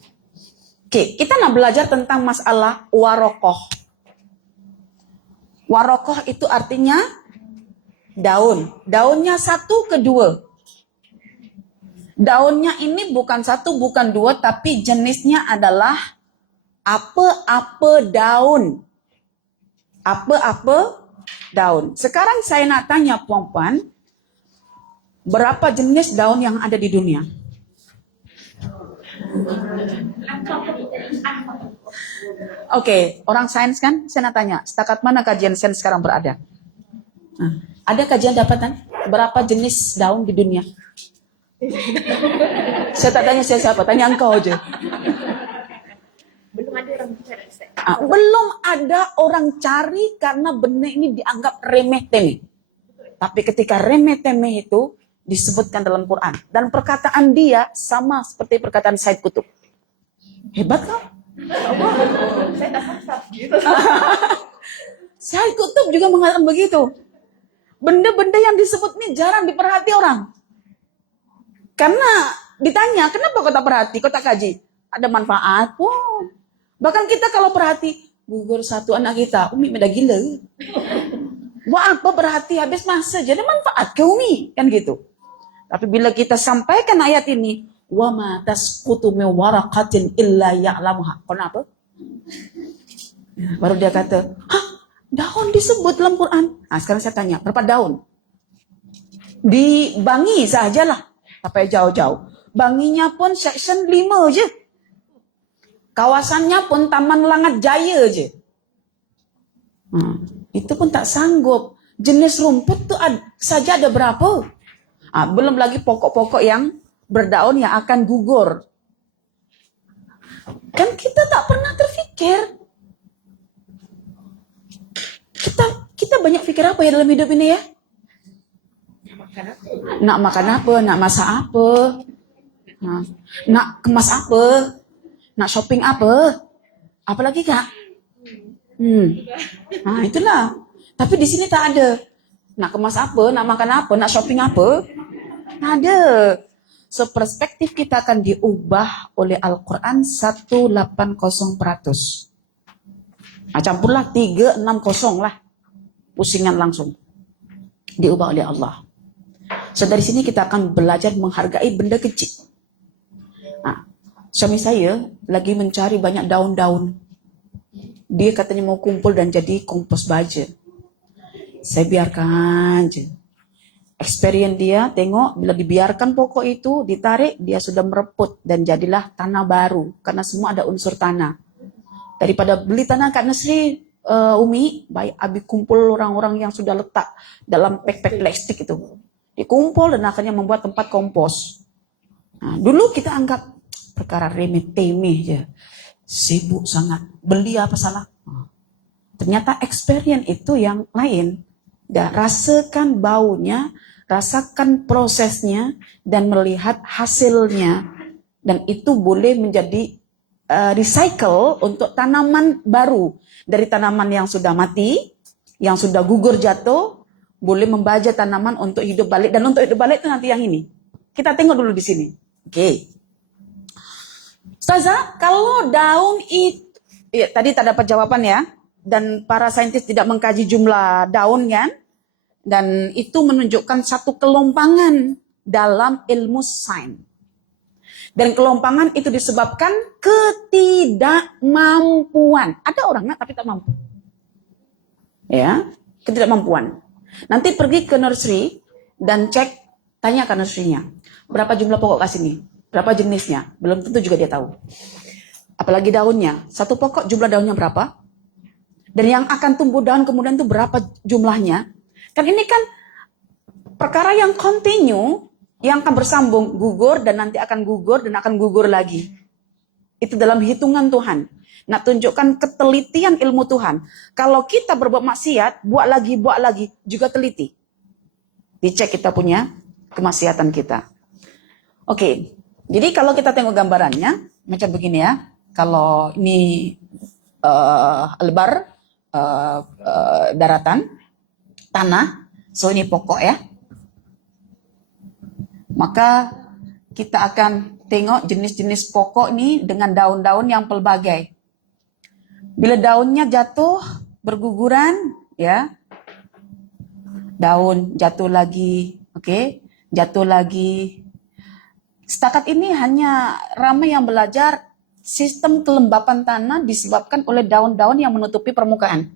Oke, kita nak belajar tentang masalah warokoh. Warokoh itu artinya daun. Daunnya satu ke dua. Daunnya ini bukan satu, bukan dua, tapi jenisnya adalah apa-apa daun. Apa-apa daun. Sekarang saya nak tanya puan-puan, berapa jenis daun yang ada di dunia? Oke, orang sains kan? Saya nak tanya, setakat mana kajian sains sekarang berada? Ada kajian dapatan? Berapa jenis daun di dunia? Saya tak tanya siapa, tanya engkau aja. Belum ada orang bicara. Belum ada orang cari karena benda ini dianggap remeh-temeh. Tapi ketika remeh-temeh itu disebutkan dalam Quran. Dan perkataan dia sama seperti perkataan Said Qutb. Hebat kau? Saya tak hasap gitu. Said Qutb juga mengatakan begitu. Benda-benda yang disebut ini jarang diperhati orang. Karena ditanya, kenapa kau tak perhati, kau tak kaji? Ada manfaat pun. Bahkan kita kalau perhati, gugur satu anak kita, Umi udah gila. Buat apa perhati, habis masa, jadi manfaat ke Umi. Kan gitu. Tapi bila kita sampaikan ayat ini, wa ma tasqutu min waraqatin illa ya'lamuha. Kenapa? Baru dia kata, daun disebut dalam Quran. Nah, sekarang saya tanya, berapa daun? Di Bangi sajalah, sampai jauh-jauh. Banginya pun section 5 je. Kawasannya pun Taman Langat Jaya je. Itu pun tak sanggup. Jenis rumput tu saja ada berapa? Belum lagi pokok-pokok yang berdaun yang akan gugur. Kan kita tak pernah terfikir. Kita banyak fikir apa ya dalam hidup ini ya? Nak makan apa? Nak masak apa? Nak kemas apa? Nak shopping apa? Apalagi kak? Itulah. Tapi di sini tak ada. Nak kemas apa? Nak makan apa? Nak shopping apa? Tak ada. So perspektif kita akan diubah oleh Al-Quran 180%. Campurlah 360 lah. Pusingan langsung. Diubah oleh Allah. So dari sini kita akan belajar menghargai benda kecil. Suami saya lagi mencari banyak daun-daun. Dia katanya mau kumpul dan jadi kompos baja. Saya biarkan aja. Experience dia, tengok bila dibiarkan pokok itu, ditarik, dia sudah mereput dan jadilah tanah baru. Karena semua ada unsur tanah. Daripada beli tanah Kak Nesri, Umi, baik Abi kumpul orang-orang yang sudah letak dalam pek-pek plastik itu. Dikumpul dan akhirnya membuat tempat kompos. Dulu kita anggap perkara remeh-temeh je. Sibuk sangat. Beli apa salah? Ternyata experience itu yang lain. Dan rasakan baunya, rasakan prosesnya, dan melihat hasilnya. Dan itu boleh menjadi recycle untuk tanaman baru. Dari tanaman yang sudah mati, yang sudah gugur jatuh, boleh membaja tanaman untuk hidup balik. Dan untuk hidup balik itu nanti yang ini. Kita tengok dulu di sini. Oke. Ustazah, kalau daun itu, ya, tadi tak dapat jawaban ya, dan para saintis tidak mengkaji jumlah daun kan, dan itu menunjukkan satu kelompangan dalam ilmu sains. Dan kelompangan itu disebabkan ketidakmampuan. Ada orang nak tapi tak mampu. Ya, ketidakmampuan. Nanti pergi ke nursery dan cek, tanya ke nursery-nya, berapa jumlah pokok kat sini? Berapa jenisnya? Belum tentu juga dia tahu. Apalagi daunnya. Satu pokok jumlah daunnya berapa? Dan yang akan tumbuh daun kemudian itu berapa jumlahnya? Kan ini kan perkara yang continue, yang akan bersambung, gugur dan nanti akan gugur dan akan gugur lagi. Itu dalam hitungan Tuhan. Nah, tunjukkan ketelitian ilmu Tuhan. Kalau kita berbuat maksiat, buat lagi, juga teliti. Dicek kita punya kemaksiatan kita. Oke, jadi kalau kita tengok gambarannya, macam begini ya. Kalau ini lebar, daratan, tanah, so ini pokok ya. Maka kita akan tengok jenis-jenis pokok ini dengan daun-daun yang pelbagai. Bila daunnya jatuh, berguguran, ya, daun jatuh lagi, oke, jatuh lagi. Setakat ini hanya ramai yang belajar sistem kelembapan tanah disebabkan oleh daun-daun yang menutupi permukaan.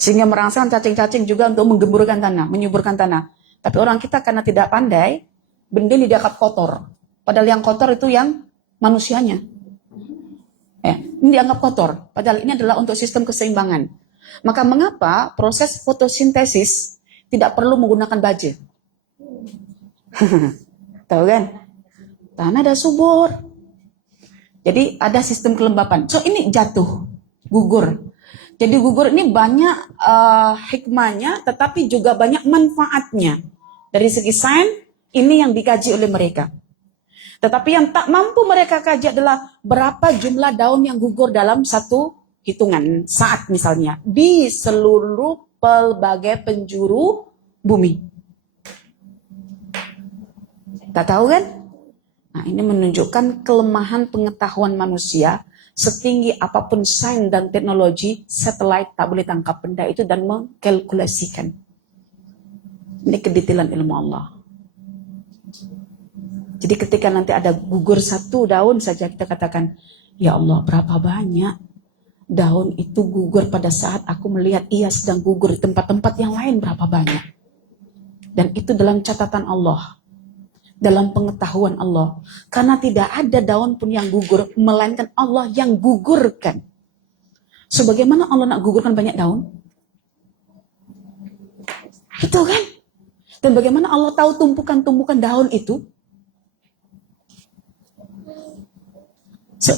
Sehingga merangsang cacing-cacing juga untuk menggemburkan tanah, menyuburkan tanah. Tapi orang kita karena tidak pandai, benda ini dianggap kotor. Padahal yang kotor itu yang manusianya. Ini dianggap kotor. Padahal ini adalah untuk sistem keseimbangan. Maka mengapa proses fotosintesis tidak perlu menggunakan baja? Tahu kan? Tanah ada subur. Jadi ada sistem kelembapan. So ini jatuh, gugur. Jadi gugur ini banyak hikmahnya, tetapi juga banyak manfaatnya. Dari segi sains, ini yang dikaji oleh mereka. Tetapi yang tak mampu mereka kaji adalah berapa jumlah daun yang gugur dalam satu hitungan saat misalnya. Di seluruh pelbagai penjuru bumi. Tak tahu kan? Nah, ini menunjukkan kelemahan pengetahuan manusia. Setinggi apapun sains dan teknologi, satelit tak boleh tangkap benda itu dan mengkalkulasikan. Ini kedetailan ilmu Allah. Jadi ketika nanti ada gugur satu daun saja, kita katakan, ya Allah, berapa banyak daun itu gugur pada saat aku melihat ia sedang gugur di tempat-tempat yang lain, berapa banyak. Dan itu dalam catatan Allah, dalam pengetahuan Allah. Karena tidak ada daun pun yang gugur, melainkan Allah yang gugurkan. Sebagaimana Allah nak gugurkan banyak daun? Itu kan? Dan bagaimana Allah tahu tumpukan-tumpukan daun itu?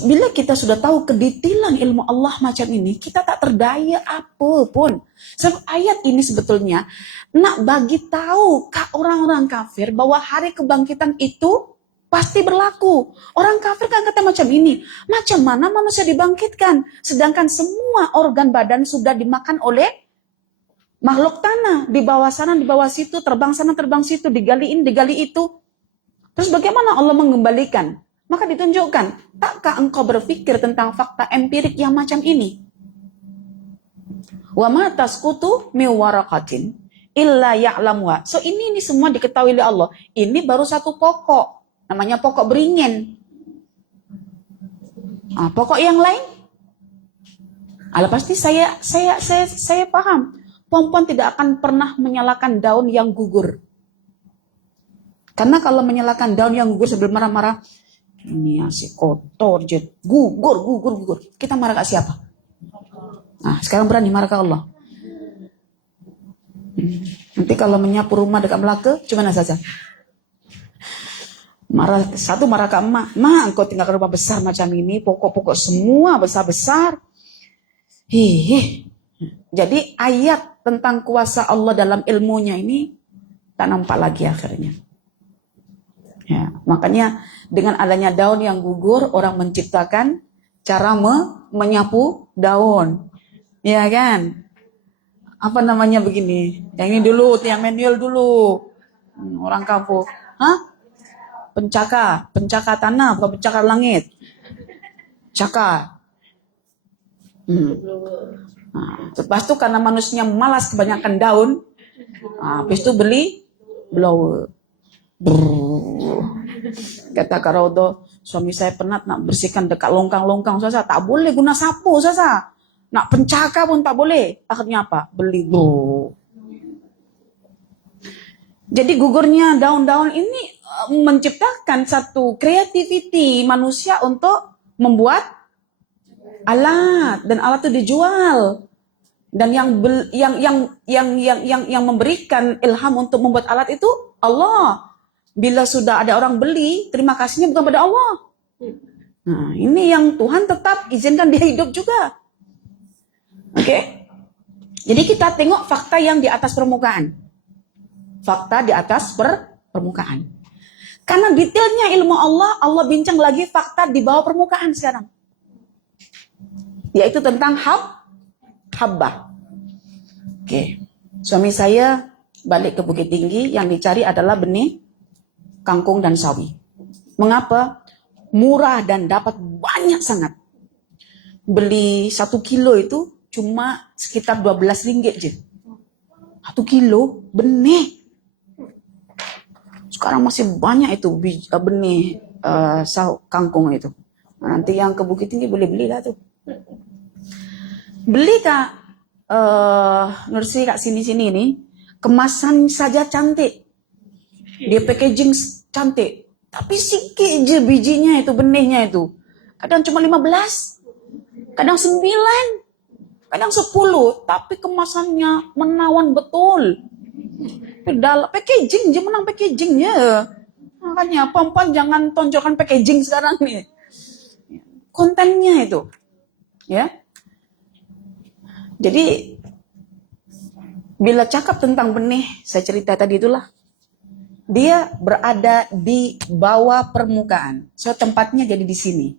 Bila kita sudah tahu kedetailan ilmu Allah macam ini, kita tak terdaya apapun. Sebab ayat ini sebetulnya nak bagi tahu ke orang-orang kafir bahwa hari kebangkitan itu pasti berlaku. Orang kafir kan kata macam ini, macam mana manusia dibangkitkan? Sedangkan semua organ badan sudah dimakan oleh makhluk tanah. Di bawah sana, di bawah situ, terbang sana, terbang situ, digali ini, digali itu. Terus bagaimana Allah mengembalikan? Maka ditunjukkan, takkah engkau berpikir tentang fakta empirik yang macam ini? Wa ma tasqutu min waraqatin illa ya'lamuha. So ini semua diketahui oleh Allah. Ini baru satu pokok, namanya pokok beringin. Pokok yang lain? Pasti saya paham. Pohon tidak akan pernah menyalakan daun yang gugur. Karena kalau menyalakan daun yang gugur sebelum marah-marah, ini asik kotor, gugur. Kita marah ke siapa? Sekarang berani marah ke Allah. Nanti kalau menyapu rumah dekat Melaka, cuma saja. Marah ke emak. Mak, engkau tinggal ke rumah besar macam ini, pokok-pokok semua besar-besar. Jadi ayat tentang kuasa Allah dalam ilmunya ini tak nampak lagi akhirnya. Ya, makanya dengan adanya daun yang gugur, orang menciptakan cara menyapu daun. Ya kan? Apa namanya begini? Yang ini dulu, yang manual dulu. Orang kampung. Pencaka tanah, bukan pencaka langit. Caka. Lepas itu karena manusia malas kebanyakan daun, habis itu beli blower. Kata Kak Rodo, suami saya penat nak bersihkan dekat longkang-longkang, Sasa tak boleh guna sapu, Sasa. Nak pencaka pun tak boleh. Akhirnya apa? Beli Jadi gugurnya daun-daun ini menciptakan satu creativity manusia untuk membuat alat, dan alat itu dijual. Dan yang memberikan ilham untuk membuat alat itu Allah. Bila sudah ada orang beli, terima kasihnya bukan pada Allah. Nah, ini yang Tuhan tetap izinkan dia hidup juga. Oke? Jadi kita tengok fakta yang di atas permukaan. Fakta di atas permukaan. Karena detailnya ilmu Allah, Allah bincang lagi fakta di bawah permukaan sekarang. Yaitu tentang habbah. Oke. Suami saya balik ke Bukit Tinggi, yang dicari adalah benih kangkung dan sawi. Mengapa? Murah dan dapat banyak sangat. Beli 1 kilo itu cuma sekitar 12 ringgit je. 1 kilo benih. Sekarang masih banyak itu benih kangkung itu. Nah, nanti yang ke Bukit Tinggi boleh belilah tuh. Beli Kak nursery Kak sini-sini nih, kemasan saja cantik. Dia packaging cantik. Tapi sikit je bijinya itu, benihnya itu. Kadang cuma 15, kadang 9, kadang 10, tapi kemasannya menawan betul. Packaging je, menang packagingnya. Makanya perempuan jangan tonjolkan packaging sekarang nih. Kontennya itu. Ya. Jadi bila cakap tentang benih, saya cerita tadi itulah. Dia berada di bawah permukaan. So tempatnya jadi di sini.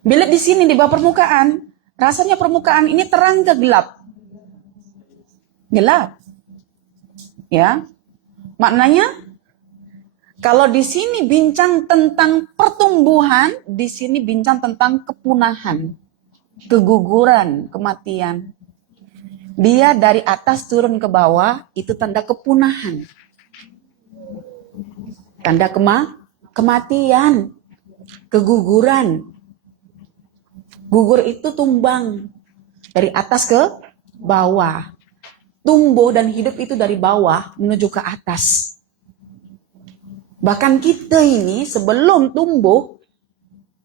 Bila di sini di bawah permukaan, rasanya permukaan ini terang ke gelap? Gelap. Ya. Maknanya kalau di sini bincang tentang pertumbuhan, di sini bincang tentang kepunahan, keguguran, kematian. Dia dari atas turun ke bawah, itu tanda kepunahan. Tanda kematian, keguguran. Gugur itu tumbang dari atas ke bawah. Tumbuh dan hidup itu dari bawah menuju ke atas. Bahkan kita ini sebelum tumbuh,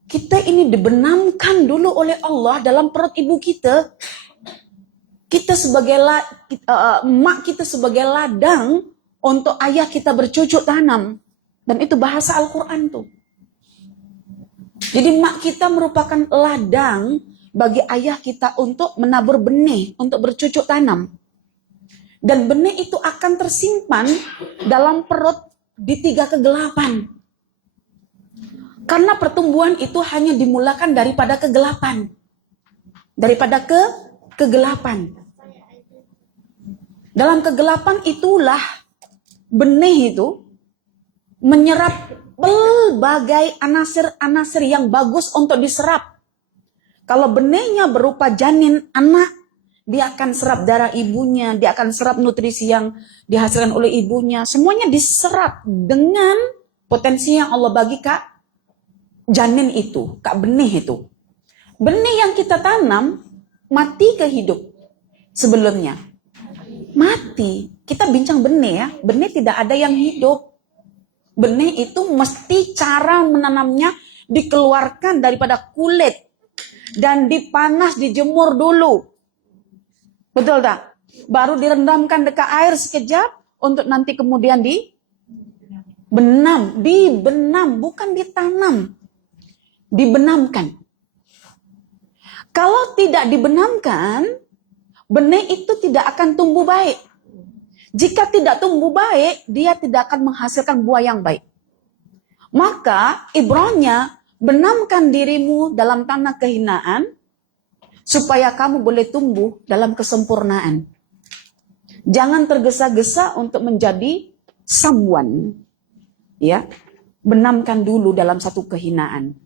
kita ini dibenamkan dulu oleh Allah dalam perut ibu kita. Kita sebagai mak kita sebagai ladang untuk ayah kita bercocok tanam. Dan itu bahasa Al-Quran tuh. Jadi mak kita merupakan ladang bagi ayah kita untuk menabur benih, untuk bercocok tanam. Dan benih itu akan tersimpan dalam perut di 3 kegelapan. Karena pertumbuhan itu hanya dimulakan daripada kegelapan. Daripada kegelapan. Dalam kegelapan itulah benih itu menyerap berbagai anasir-anasir yang bagus untuk diserap. Kalau benihnya berupa janin anak, dia akan serap darah ibunya, dia akan serap nutrisi yang dihasilkan oleh ibunya. Semuanya diserap dengan potensi yang Allah bagi Kak janin itu, Kak benih itu. Benih yang kita tanam, mati ke hidup sebelumnya. Mati. Kita bincang benih ya. Benih tidak ada yang hidup. Benih itu mesti cara menanamnya dikeluarkan daripada kulit. Dan dipanas, dijemur dulu. Betul tak? Baru direndamkan dekat air sekejap untuk nanti kemudian dibenam. Dibenam, bukan ditanam. Dibenamkan. Kalau tidak dibenamkan, benih itu tidak akan tumbuh baik. Jika tidak tumbuh baik, dia tidak akan menghasilkan buah yang baik. Maka ibrahnya, benamkan dirimu dalam tanah kehinaan, supaya kamu boleh tumbuh dalam kesempurnaan. Jangan tergesa-gesa untuk menjadi someone. Ya, benamkan dulu dalam satu kehinaan.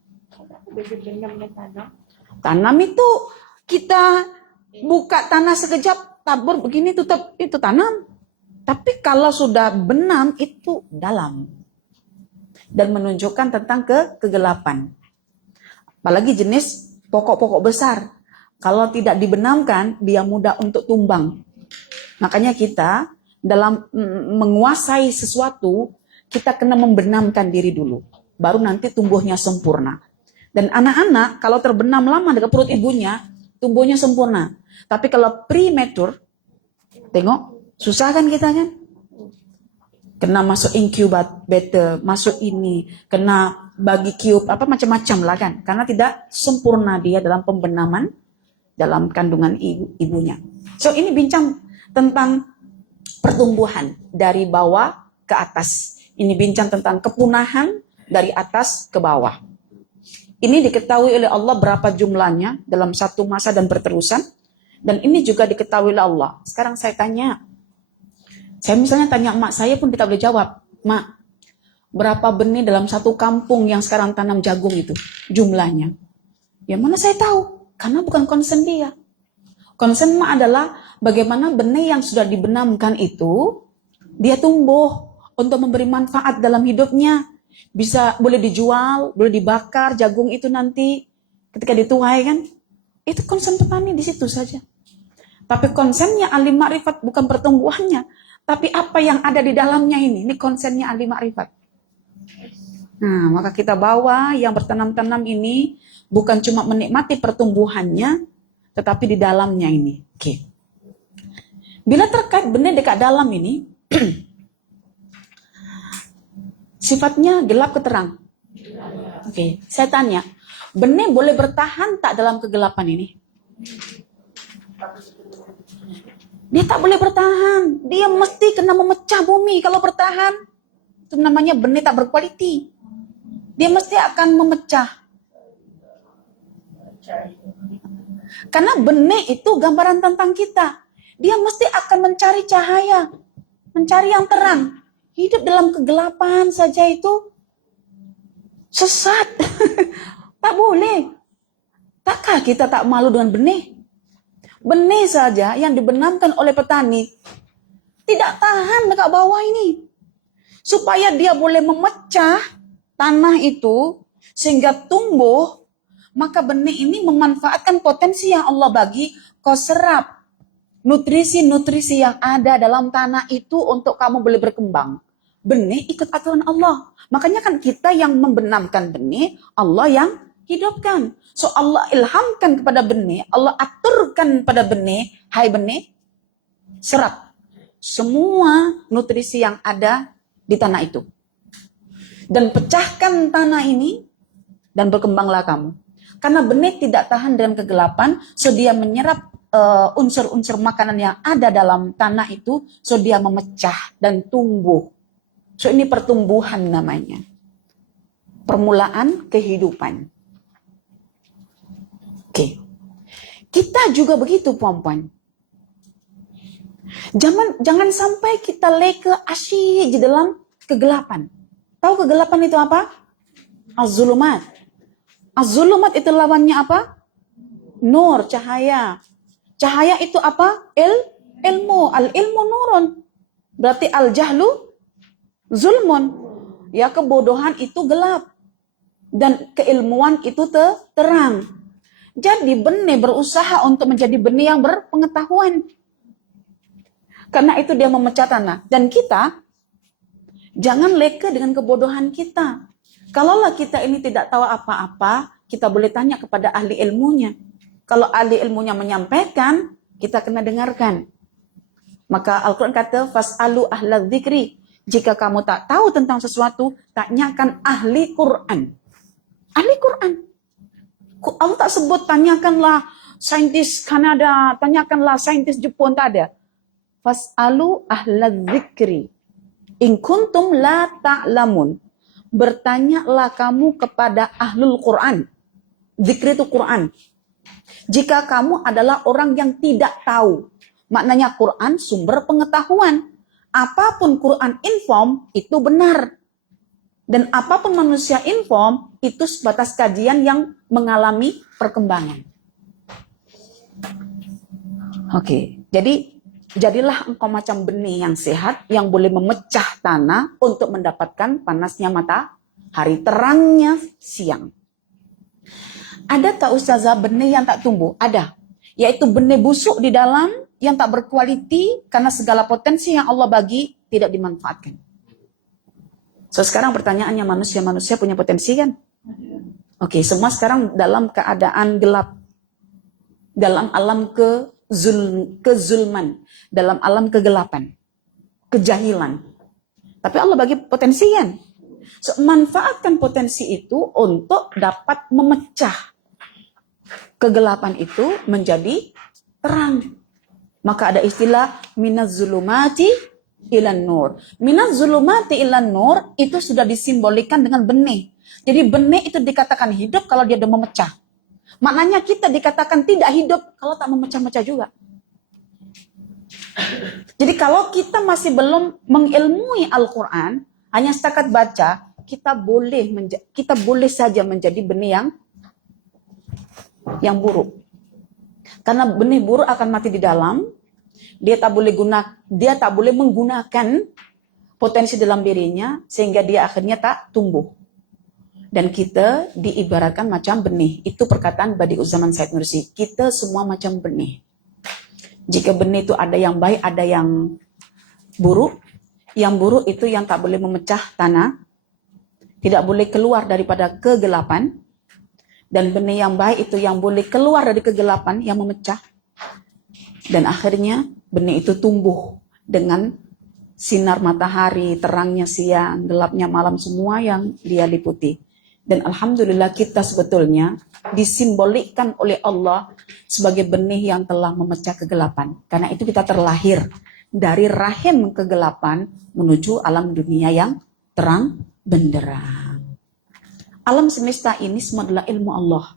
Tanam itu kita buka tanah sekejap, tabur begini tutup, itu tanam. Tapi kalau sudah benam itu dalam. Dan menunjukkan tentang kegelapan. Apalagi jenis pokok-pokok besar. Kalau tidak dibenamkan, dia mudah untuk tumbang. Makanya kita dalam menguasai sesuatu, kita kena membenamkan diri dulu. Baru nanti tumbuhnya sempurna. Dan anak-anak kalau terbenam lama dekat perut ibunya, tumbuhnya sempurna. Tapi kalau premature, tengok, susah kan kita kan? Kena masuk incubator, masuk ini, kena bagi cube, apa macam-macam lah kan. Karena tidak sempurna dia dalam pembenaman dalam kandungan ibunya. So ini bincang tentang pertumbuhan dari bawah ke atas. Ini bincang tentang kepunahan dari atas ke bawah. Ini diketahui oleh Allah berapa jumlahnya dalam satu masa dan berterusan. Dan ini juga diketahui oleh Allah. Sekarang saya tanya. Saya misalnya tanya emak saya pun tidak boleh jawab. Mak, berapa benih dalam satu kampung yang sekarang tanam jagung itu? Jumlahnya. Ya mana saya tahu. Karena bukan concern dia. Concern emak adalah bagaimana benih yang sudah dibenamkan itu, dia tumbuh untuk memberi manfaat dalam hidupnya. Bisa, boleh dijual, boleh dibakar jagung itu nanti ketika dituai kan. Itu concern petani di situ saja. Tapi concernnya ahli makrifat bukan pertumbuhannya. Tapi apa yang ada di dalamnya ini concernnya ahli makrifat. Nah, maka kita bawa yang bertanam-tanam ini bukan cuma menikmati pertumbuhannya, tetapi di dalamnya ini. Oke. Bila terkait benih dekat dalam ini, sifatnya gelap ke terang. Oke, saya tanya, benih boleh bertahan tak dalam kegelapan ini? Dia tak boleh bertahan. Dia mesti kena memecah bumi kalau bertahan. Itu namanya benih tak berkualiti. Dia mesti akan memecah. Karena benih itu gambaran tentang kita. Dia mesti akan mencari cahaya. Mencari yang terang. Hidup dalam kegelapan saja itu sesat. Tak boleh. Takkah kita tak malu dengan benih? Benih saja yang dibenamkan oleh petani tidak tahan dekat bawah ini. Supaya dia boleh memecah tanah itu sehingga tumbuh, maka benih ini memanfaatkan potensi yang Allah bagi, kau serap nutrisi-nutrisi yang ada dalam tanah itu untuk kamu boleh berkembang. Benih ikut aturan Allah. Makanya kan kita yang membenamkan benih, Allah yang hidupkan. So Allah ilhamkan kepada benih, Allah aturkan pada benih, hai benih, serap semua nutrisi yang ada di tanah itu. Dan pecahkan tanah ini dan berkembanglah kamu. Karena benih tidak tahan dengan kegelapan, so dia menyerap unsur-unsur makanan yang ada dalam tanah itu, so dia memecah dan tumbuh. So ini pertumbuhan namanya. Permulaan kehidupan. Oke. Kita juga begitu, puan-puan. Jangan sampai kita leka asyik di dalam kegelapan. Tahu kegelapan itu apa? Az-zulumat. Az-zulumat itu lawannya apa? Nur, cahaya. Cahaya itu apa? Ilmu. Al-ilmu nurun. Berarti al-jahlu zulmun. Ya, kebodohan itu gelap. Dan keilmuan itu terang. Jadi benih berusaha untuk menjadi benih yang berpengetahuan. Karena itu dia memecah tanah. Dan kita, jangan leka dengan kebodohan kita. Kalaulah kita ini tidak tahu apa-apa, kita boleh tanya kepada ahli ilmunya. Kalau ahli ilmunya menyampaikan, kita kena dengarkan. Maka Al-Quran kata, fas'alu ahla dzikri. Jika kamu tak tahu tentang sesuatu, tanyakan ahli Quran. Ahli Quran. Allah tak sebut tanyakanlah saintis Kanada, tanyakanlah saintis Jepun, tak ada. Fas'alu ahla dzikri. In kuntum la ta'lamun. Bertanyalah kamu kepada ahlul Quran. Zikri itu Quran. Jika kamu adalah orang yang tidak tahu. Maknanya Quran sumber pengetahuan. Apapun Quran inform itu benar. Dan apapun manusia inform, itu sebatas kajian yang mengalami perkembangan. Oke, jadi jadilah engkau macam benih yang sehat, yang boleh memecah tanah untuk mendapatkan panasnya matahari, terangnya siang. Ada tak ustazah benih yang tak tumbuh? Ada. Yaitu benih busuk di dalam, yang tak berkualiti, karena segala potensi yang Allah bagi tidak dimanfaatkan. So sekarang pertanyaannya, manusia punya potensi kan? Oke, semua sekarang dalam keadaan gelap. Dalam alam kezulman. Dalam alam kegelapan. Kejahilan. Tapi Allah bagi potensi kan? So, manfaatkan potensi itu untuk dapat memecah kegelapan itu menjadi terang. Maka ada istilah minaz zulumati ilan nur. Minaz zulumati ilan nur itu sudah disimbolikan dengan benih. Jadi benih itu dikatakan hidup kalau dia sudah memecah. Maknanya kita dikatakan tidak hidup kalau tak memecah-mecah juga. Jadi kalau kita masih belum mengilmui Al-Quran, hanya setakat baca, kita boleh saja menjadi benih yang buruk. Karena benih buruk akan mati di dalam, dia tak boleh menggunakan potensi dalam dirinya sehingga dia akhirnya tak tumbuh. Dan kita diibaratkan macam benih. Itu perkataan Badi'uz Zaman Said Nursi. Kita semua macam benih. Jika benih itu ada yang baik, ada yang buruk. Yang buruk itu yang tak boleh memecah tanah. Tidak boleh keluar daripada kegelapan. Dan benih yang baik itu yang boleh keluar dari kegelapan, yang memecah. Dan akhirnya benih itu tumbuh dengan sinar matahari, terangnya siang, gelapnya malam, semua yang dia liputi. Dan alhamdulillah kita sebetulnya disimbolikkan oleh Allah sebagai benih yang telah memecah kegelapan. Karena itu kita terlahir dari rahim kegelapan menuju alam dunia yang terang benderang. Alam semesta ini semua adalah ilmu Allah.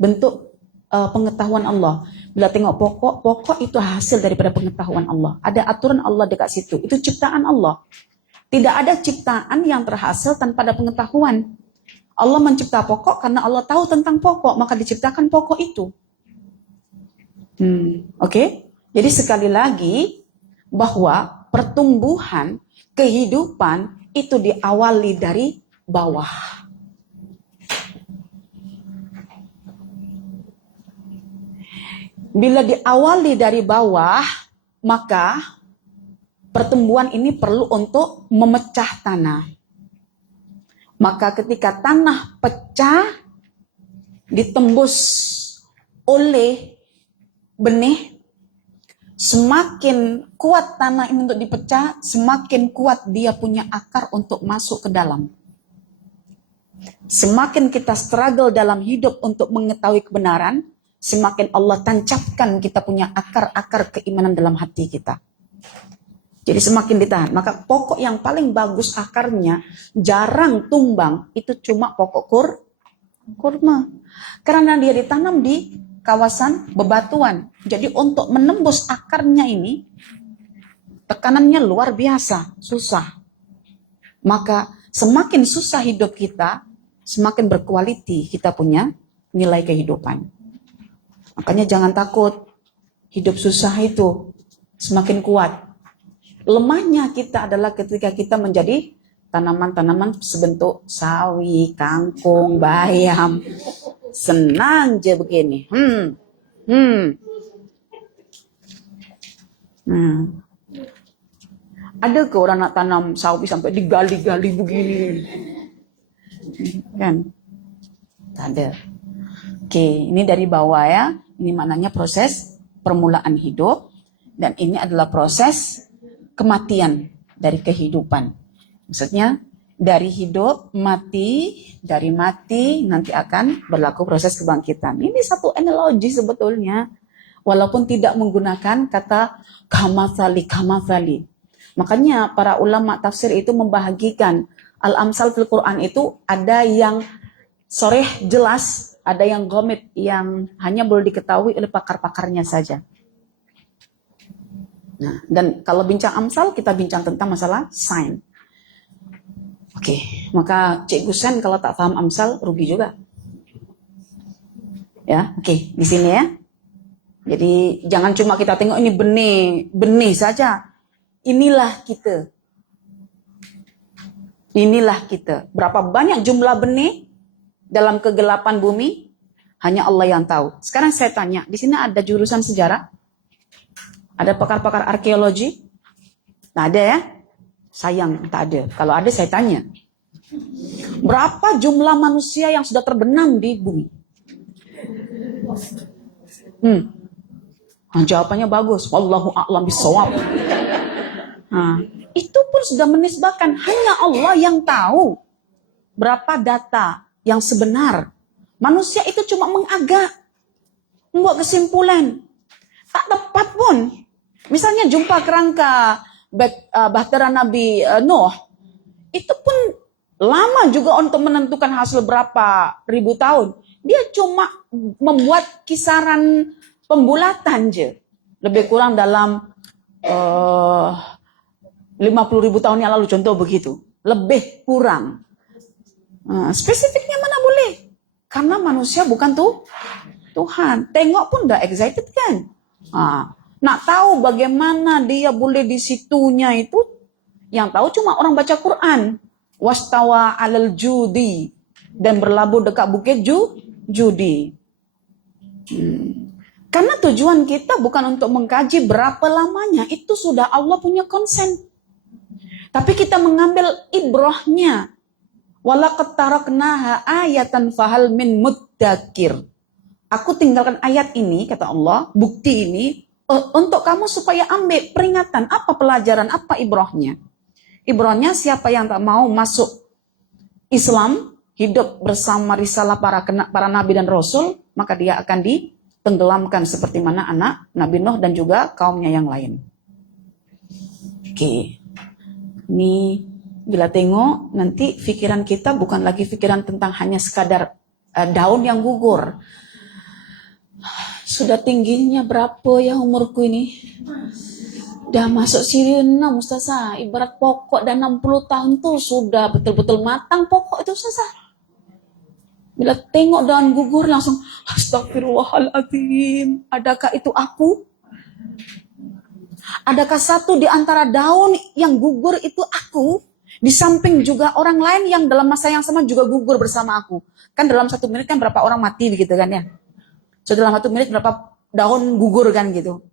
Bentuk pengetahuan Allah. Bila tengok pokok itu hasil daripada pengetahuan Allah. Ada aturan Allah dekat situ. Itu ciptaan Allah. Tidak ada ciptaan yang terhasil tanpa ada pengetahuan. Allah mencipta pokok karena Allah tahu tentang pokok, maka diciptakan pokok itu. Oke? Jadi sekali lagi, bahwa pertumbuhan, kehidupan itu diawali dari bawah. Bila diawali dari bawah, maka pertumbuhan ini perlu untuk memecah tanah. Maka ketika tanah pecah, ditembus oleh benih, semakin kuat tanah ini untuk dipecah, semakin kuat dia punya akar untuk masuk ke dalam. Semakin kita struggle dalam hidup untuk mengetahui kebenaran, semakin Allah tancapkan kita punya akar-akar keimanan dalam hati kita. Jadi semakin ditahan. Maka pokok yang paling bagus akarnya, jarang tumbang, itu cuma pokok kurma. Karena dia ditanam di kawasan bebatuan. Jadi untuk menembus akarnya ini, tekanannya luar biasa, susah. Maka semakin susah hidup kita, semakin berkualiti kita punya nilai kehidupan. Makanya jangan takut, hidup susah itu semakin kuat. Lemahnya kita adalah ketika kita menjadi tanaman-tanaman sebentuk sawi, kangkung, bayam. Senang aja begini. Ada ke orang nak tanam sawi sampai digali-gali begini? Kan? Tak ada. Oke, ini dari bawah ya. Ini maknanya proses permulaan hidup. Dan ini adalah proses kematian dari kehidupan. Maksudnya dari hidup, mati, dari mati nanti akan berlaku proses kebangkitan. Ini satu analogi sebetulnya. Walaupun tidak menggunakan kata kamathali. Makanya para ulama tafsir itu membahagikan al-amsal fil Quran itu ada yang soreh jelas, ada yang gomit yang hanya boleh diketahui oleh pakar-pakarnya saja. Nah, dan kalau bincang amsal, kita bincang tentang masalah sign. Oke, maka Cikgu Sen kalau tak paham amsal, rugi juga. Ya, oke, di sini ya. Jadi jangan cuma kita tengok ini benih saja. Inilah kita. Inilah kita. Berapa banyak jumlah benih dalam kegelapan bumi? Hanya Allah yang tahu. Sekarang saya tanya, di sini ada jurusan sejarah? Ada pakar-pakar arkeologi? Nah, ada ya? Sayang tak ada. Kalau ada saya tanya. Berapa jumlah manusia yang sudah terbenam di bumi? Jawabannya bagus. Wallahu a'lam bishawab. Itu pun sudah menisbahkan hanya Allah yang tahu berapa data yang sebenar. Manusia itu cuma mengagak, membuat kesimpulan. Tak tepat pun. Misalnya jumpa kerangka bahtera Nabi Nuh, itu pun lama juga untuk menentukan hasil berapa ribu tahun. Dia cuma membuat kisaran pembulatan je. Lebih kurang dalam 50.000 tahun yang lalu, contoh begitu. Lebih kurang. Spesifiknya mana boleh? Karena manusia bukan Tuhan. Tengok pun dah excited kan? Nak tahu bagaimana dia boleh di situnya itu, yang tahu cuma orang baca Quran. Wastawa alal judi, dan berlabuh dekat bukit Judi. Karena tujuan kita bukan untuk mengkaji berapa lamanya, itu sudah Allah punya konsen. Tapi kita mengambil ibrahnya. Walaqad taraknaha ayatan fahal min muddakir. Aku tinggalkan ayat ini, kata Allah, bukti ini, untuk kamu supaya ambil peringatan, apa pelajaran, apa ibrahnya. Ibrahnya siapa yang tak mau masuk Islam, hidup bersama risalah para nabi dan rasul, maka dia akan ditenggelamkan seperti mana anak Nabi Nuh dan juga kaumnya yang lain. Oke. Ini bila tengok nanti pikiran kita bukan lagi pikiran tentang hanya sekadar daun yang gugur. Sudah tingginya berapa ya umurku ini? Dah masuk siri 6 Ustazah. Ibarat pokok dah 60 tahun tuh sudah betul-betul matang pokok itu Ustazah. Bila tengok daun gugur langsung astagfirullahaladzim. Adakah itu aku? Adakah satu di antara daun yang gugur itu aku? Di samping juga orang lain yang dalam masa yang sama juga gugur bersama aku. Kan dalam 1 menit kan berapa orang mati begitu kan ya? So dalam 1 menit berapa daun gugur kan gitu.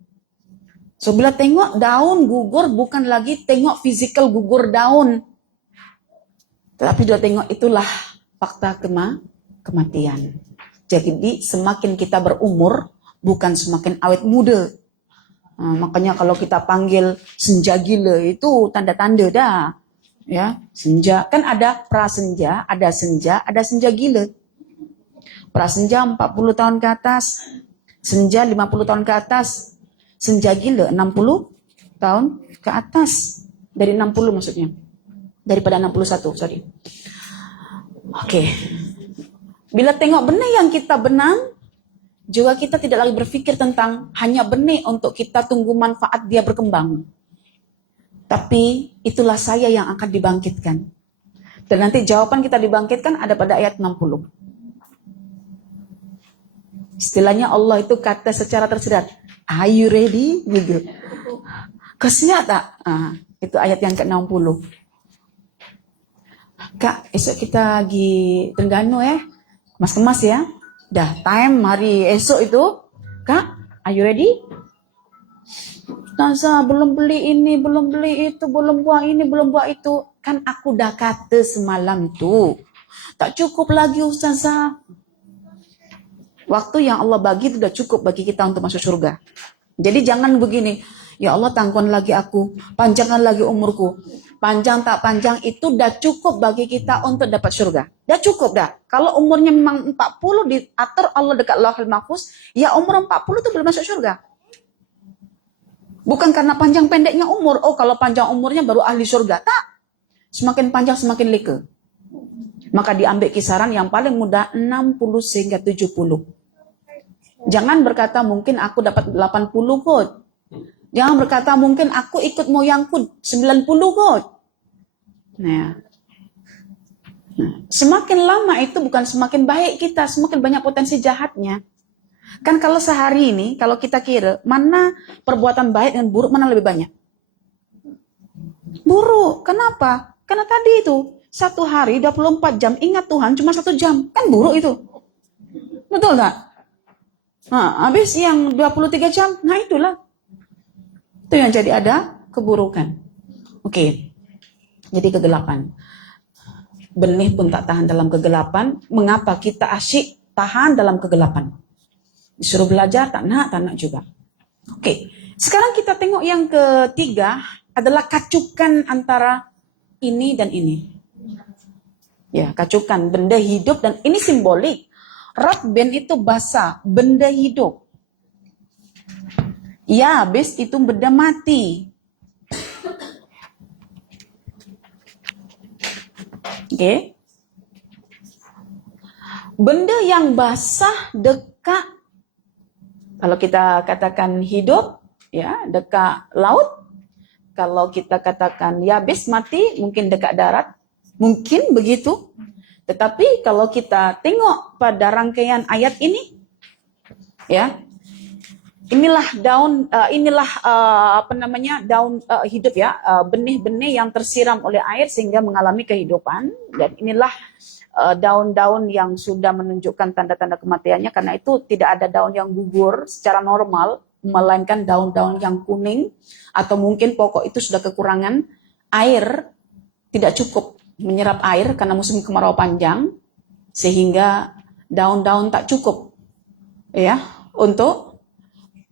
So bila tengok daun gugur bukan lagi tengok physical gugur daun. Tetapi bila tengok itulah fakta kematian. Jadi semakin kita berumur bukan semakin awet muda. Makanya kalau kita panggil senja gila itu tanda-tanda dah. Ya, senja kan ada prasenja, ada senja gila. Prasenja 40 tahun ke atas, senja 50 tahun ke atas, senja gila 60 tahun ke atas. Dari 60 maksudnya. Daripada 61, sorry. Oke. Bila tengok benih yang kita benam, juga kita tidak lagi berpikir tentang hanya benih untuk kita tunggu manfaat dia berkembang. Tapi itulah saya yang akan dibangkitkan. Dan nanti jawaban kita dibangkitkan ada pada ayat 60. Istilahnya Allah itu kata secara tersirat, are you ready? Gitu. Kesiap tak? Itu ayat yang ke-60. Kak, esok kita pergi Terengganu Kemas-kemas ya. Dah time hari esok itu. Kak, are you ready? Ustazah, belum beli ini, belum beli itu, belum buat ini, belum buat itu. Kan aku dah kata semalam tuh. Tak cukup lagi Ustazah. Waktu yang Allah bagi itu sudah cukup bagi kita untuk masuk surga. Jadi jangan begini, ya Allah tangguhan lagi aku, panjangkan lagi umurku. Panjang tak panjang itu dah cukup bagi kita untuk dapat surga. Dah cukup dah. Kalau umurnya memang 40 diatur Allah dekat Lauhul Mahfuz, ya umur 40 itu belum masuk surga. Bukan karena panjang pendeknya umur. Oh kalau panjang umurnya baru ahli surga. Tak. Semakin panjang semakin leka. Maka diambil kisaran yang paling mudah 60 sehingga 70. Jangan berkata mungkin aku dapat 80 kot. Jangan berkata mungkin aku ikut moyangku 90 kot. Nah, semakin lama itu bukan semakin baik kita, semakin banyak potensi jahatnya. Kan kalau sehari ini, kalau kita kira, mana perbuatan baik dan buruk mana lebih banyak? Buruk. Kenapa? Karena tadi itu, 1 hari 24 jam, ingat Tuhan cuma 1 jam. Kan buruk itu. Betul tak? Habis yang 23 jam, nah itulah. Itu yang jadi ada keburukan. Oke. Jadi kegelapan. Benih pun tak tahan dalam kegelapan. Mengapa kita asyik tahan dalam kegelapan? Disuruh belajar, tak nak juga. Oke, sekarang kita tengok yang ketiga adalah kacukan antara ini dan ini. Ya, kacukan benda hidup dan ini simbolik. Ratben itu basah, benda hidup. Yabis itu benda mati. Oke. Benda yang basah dekat, kalau kita katakan hidup, ya dekat laut. Kalau kita katakan yabis mati, mungkin dekat darat. Mungkin begitu. Tetapi kalau kita tengok pada rangkaian ayat ini, ya, inilah daun, daun hidup ya, benih-benih yang tersiram oleh air sehingga mengalami kehidupan. Dan inilah daun-daun yang sudah menunjukkan tanda-tanda kematiannya. Karena itu tidak ada daun yang gugur secara normal, melainkan daun-daun yang kuning atau mungkin pokok itu sudah kekurangan air, tidak cukup menyerap air karena musim kemarau panjang, sehingga daun-daun tak cukup ya untuk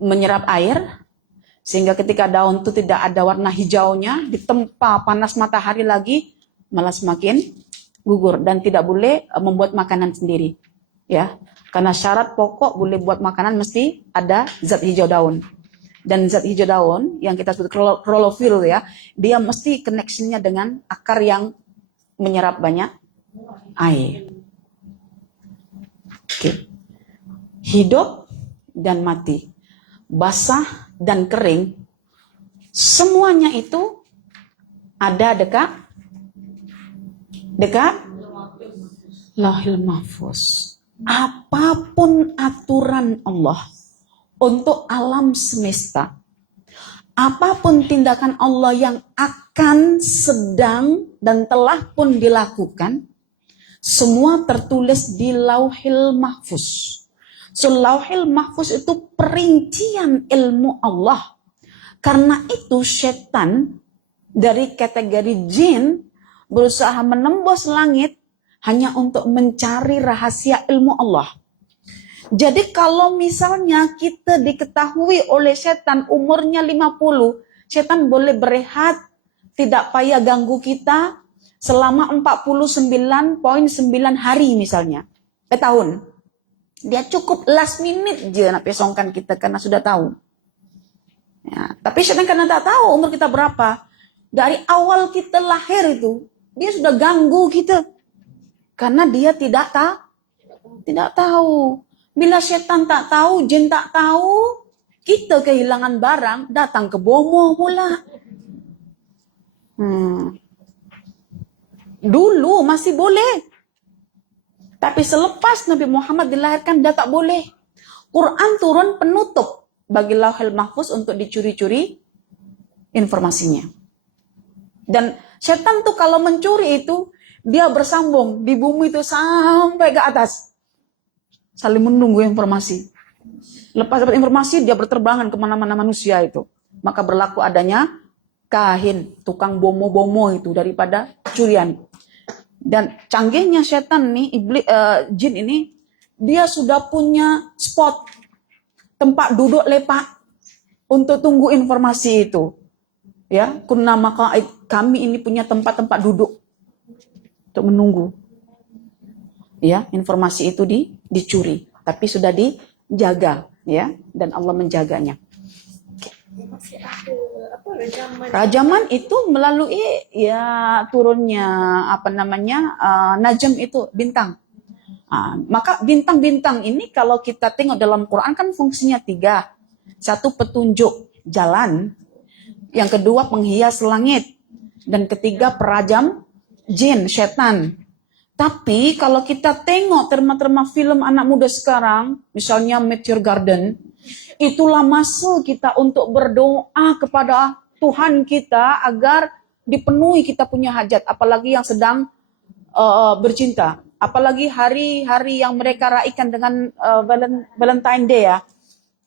menyerap air, sehingga ketika daun itu tidak ada warna hijaunya, ditempa panas matahari lagi malah semakin gugur dan tidak boleh membuat makanan sendiri ya, karena syarat pokok boleh buat makanan mesti ada zat hijau daun. Dan zat hijau daun yang kita sebut klorofil ya, dia mesti koneksinya dengan akar yang menyerap banyak air. Oke. Hidup dan mati, basah dan kering, semuanya itu ada dekat Lauhil Mahfuz. Apapun aturan Allah untuk alam semesta, apapun tindakan Allah yang akan, sedang, dan telah pun dilakukan, semua tertulis di Lauhil Mahfuz. So, Lauhil Mahfuz itu perincian ilmu Allah. Karena itu setan dari kategori jin berusaha menembus langit hanya untuk mencari rahasia ilmu Allah. Jadi kalau misalnya kita diketahui oleh setan umurnya 50, setan boleh berehat, tidak payah ganggu kita selama 49,9 hari misalnya. Tahun. Dia cukup last minute je nak pesongkan kita karena sudah tahu. Ya, tapi setan karena tak tahu umur kita berapa. Dari awal kita lahir itu, dia sudah ganggu kita. Karena dia tidak tahu. Bila setan tak tahu, jin tak tahu, kita kehilangan barang, datang ke bomoh pula. Dulu masih boleh. Tapi selepas Nabi Muhammad dilahirkan, dia tak boleh. Quran turun penutup bagi Lauhil Mahfuz untuk dicuri-curi informasinya. Dan setan tuh kalau mencuri itu, dia bersambung di bumi itu sampai ke atas. Saling menunggu informasi. Lepas dapat informasi, dia berterbangan kemana-mana manusia itu. Maka berlaku adanya kahin, tukang bomo-bomo itu daripada curian. Dan canggihnya setan nih, jin ini, dia sudah punya spot, tempat duduk lepak untuk tunggu informasi itu. Ya, kunna maqa'id, kami ini punya tempat-tempat duduk untuk menunggu. Ya, informasi itu dicuri, tapi sudah dijaga, ya, dan Allah menjaganya. Masih ada apa rajaman? Rajaman itu melalui ya turunnya najm itu bintang. Maka bintang-bintang ini kalau kita tengok dalam Quran kan fungsinya 3. Satu, petunjuk jalan. Yang kedua, penghias langit. Dan ketiga, perajam jin, setan. Tapi kalau kita tengok terma-terma film anak muda sekarang, misalnya Meteor Garden, itulah masa kita untuk berdoa kepada Tuhan kita agar dipenuhi kita punya hajat. Apalagi yang sedang bercinta. Apalagi hari-hari yang mereka raikan dengan Valentine Day ya.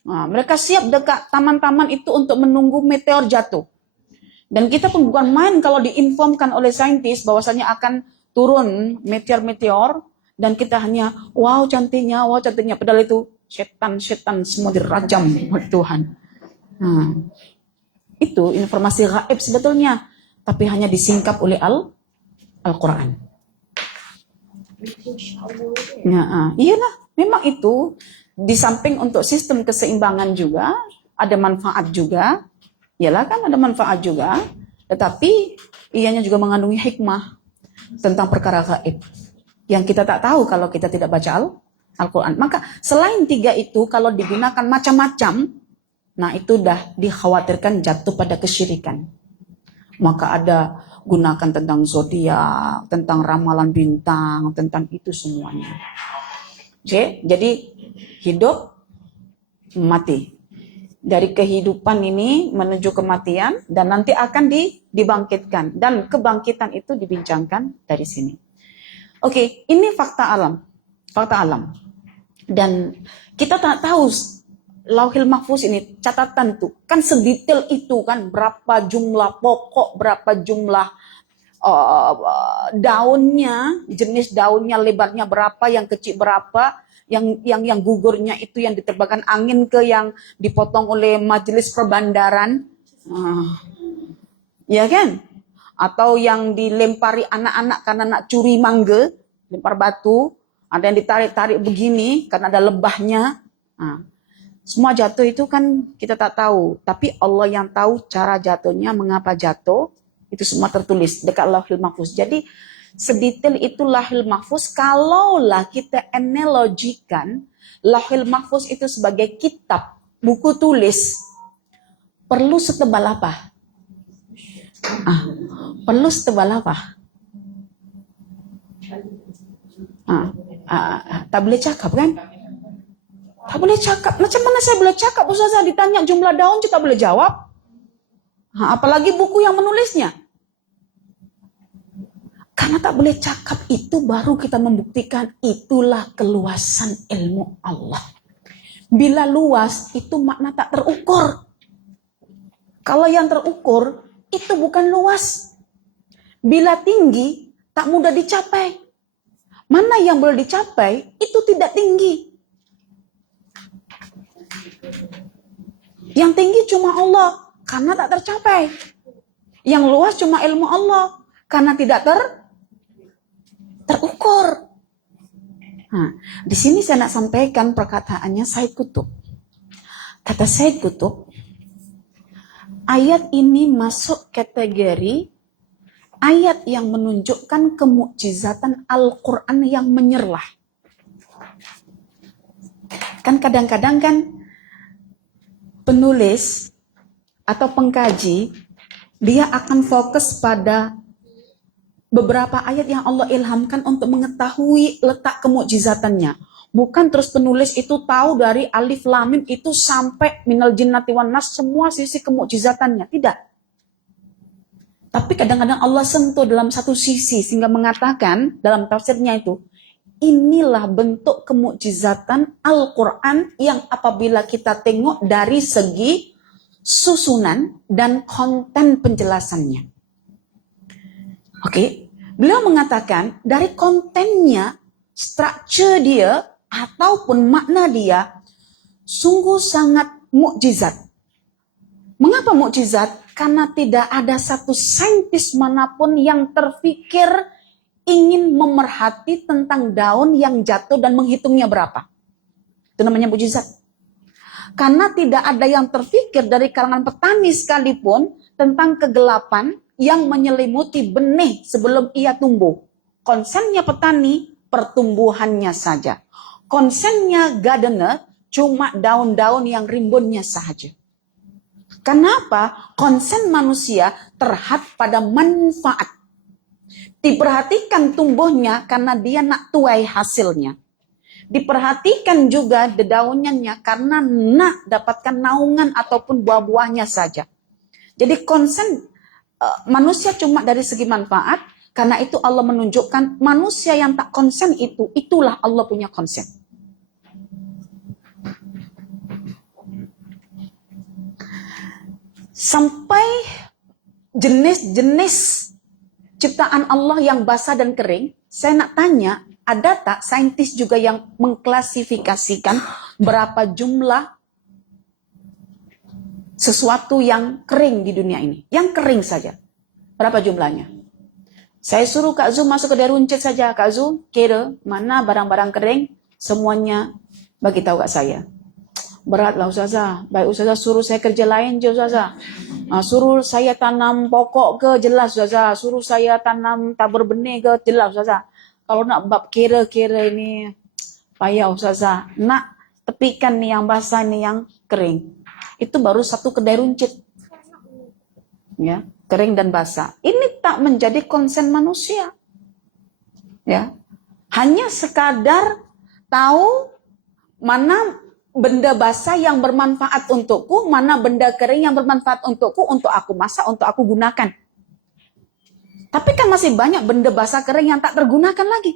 Mereka siap dekat taman-taman itu untuk menunggu meteor jatuh. Dan kita pun bukan main kalau diinformkan oleh saintis bahwasanya akan turun meteor-meteor dan kita hanya wow cantiknya, padahal itu setan-setan semua dirajam oleh Tuhan. Nah, itu informasi gaib sebetulnya, tapi hanya disingkap oleh Al-Quran. Iyalah, memang itu di samping untuk sistem keseimbangan juga ada manfaat juga. Iyalah kan ada manfaat juga, tetapi ianya juga mengandungi hikmah tentang perkara gaib yang kita tak tahu kalau kita tidak baca Al-Quran. Maka selain 3 itu kalau digunakan macam-macam, nah itu dah dikhawatirkan jatuh pada kesyirikan. Maka ada gunakan tentang zodiak, tentang ramalan bintang, tentang itu semuanya. Oke, jadi hidup, mati. Dari kehidupan ini menuju kematian dan nanti akan dibangkitkan. Dan kebangkitan itu dibincangkan dari sini. Oke, ini fakta alam. Fakta alam. Dan kita tak tahu Lauhil Mahfuz ini catatan tuh kan sedetail itu kan, berapa jumlah pokok, berapa jumlah daunnya, jenis daunnya, lebarnya berapa, yang kecil berapa, yang gugurnya itu yang diterbangkan angin ke yang dipotong oleh majelis perbandaran, ya kan? Atau yang dilempari anak-anak karena nak curi mangga, lempar batu, ada yang ditarik-tarik begini karena ada lebahnya. Semua jatuh itu kan kita tak tahu, tapi Allah yang tahu cara jatuhnya, mengapa jatuh, itu semua tertulis dekat Lauhil Mahfuz. Jadi sedetail itu Lauhil Mahfuz. Kalaulah kita analogikan Lauhil Mahfuz itu sebagai kitab, buku tulis, perlu setebal apa? Perlu setebal apa? Tak boleh cakap kan? Tak boleh cakap. Macam mana saya boleh cakap? Ustazah ditanya jumlah daun, saya tak boleh jawab. Apalagi buku yang menulisnya. Karena tak boleh cakap itu baru kita membuktikan itulah keluasan ilmu Allah. Bila luas itu makna tak terukur. Kalau yang terukur itu bukan luas. Bila tinggi tak mudah dicapai. Mana yang boleh dicapai itu tidak tinggi. Yang tinggi cuma Allah karena tak tercapai. Yang luas cuma ilmu Allah karena tidak terukur. Di sini saya nak sampaikan perkataannya Said Qutb. Kata Said Qutb, ayat ini masuk kategori ayat yang menunjukkan kemukjizatan Al-Quran yang menyerlah. Kan kadang-kadang kan penulis atau pengkaji dia akan fokus pada beberapa ayat yang Allah ilhamkan untuk mengetahui letak kemukjizatannya. Bukan terus penulis itu tahu dari alif lam mim itu sampai minal jinnati wan nas semua sisi kemukjizatannya. Tidak. Tapi kadang-kadang Allah sentuh dalam satu sisi sehingga mengatakan dalam tafsirnya itu, inilah bentuk kemukjizatan Al-Quran yang apabila kita tengok dari segi susunan dan konten penjelasannya. Oke, beliau mengatakan dari kontennya, struktur dia ataupun makna dia sungguh sangat mukjizat. Mengapa mukjizat? Karena tidak ada satu saintis manapun yang terfikir ingin memerhati tentang daun yang jatuh dan menghitungnya berapa. Itu namanya mukjizat. Karena tidak ada yang terfikir dari kalangan petani sekalipun tentang kegelapan yang menyelimuti benih sebelum ia tumbuh. Konsennya petani, pertumbuhannya saja. Konsennya gardener, cuma daun-daun yang rimbunnya saja. Kenapa? Konsen manusia terhad pada manfaat. Diperhatikan tumbuhnya karena dia nak tuai hasilnya. Diperhatikan juga dedaunan karena nak dapatkan naungan ataupun buah-buahnya saja. Jadi konsen manusia cuma dari segi manfaat. Karena itu Allah menunjukkan manusia yang tak konsen itu, itulah Allah punya konsen. Sampai jenis-jenis ciptaan Allah yang basah dan kering, saya nak tanya, ada tak saintis juga yang mengklasifikasikan berapa jumlah sesuatu yang kering di dunia ini? Yang kering saja. Berapa jumlahnya? Saya suruh Kak Zu masuk ke deruncit saja. Kak Zu, kira mana barang-barang kering, semuanya bagi tahu kat saya. Beratlah Ustazah. Baik Ustazah suruh saya kerja lain je Ustazah. Suruh saya tanam pokok ke, jelas Ustazah. Suruh saya tanam tabur benih ke, jelas Ustazah. Kalau nak bab kira-kira ini payah Ustazah. Nak tepikan nih yang basah nih yang kering. Itu baru satu kedai runcit. Ya, kering dan basah. Ini tak menjadi konsen manusia. Ya. Hanya sekadar tahu mana benda basah yang bermanfaat untukku, mana benda kering yang bermanfaat untukku, untuk aku masak, untuk aku gunakan. Tapi kan masih banyak benda basah kering yang tak tergunakan lagi.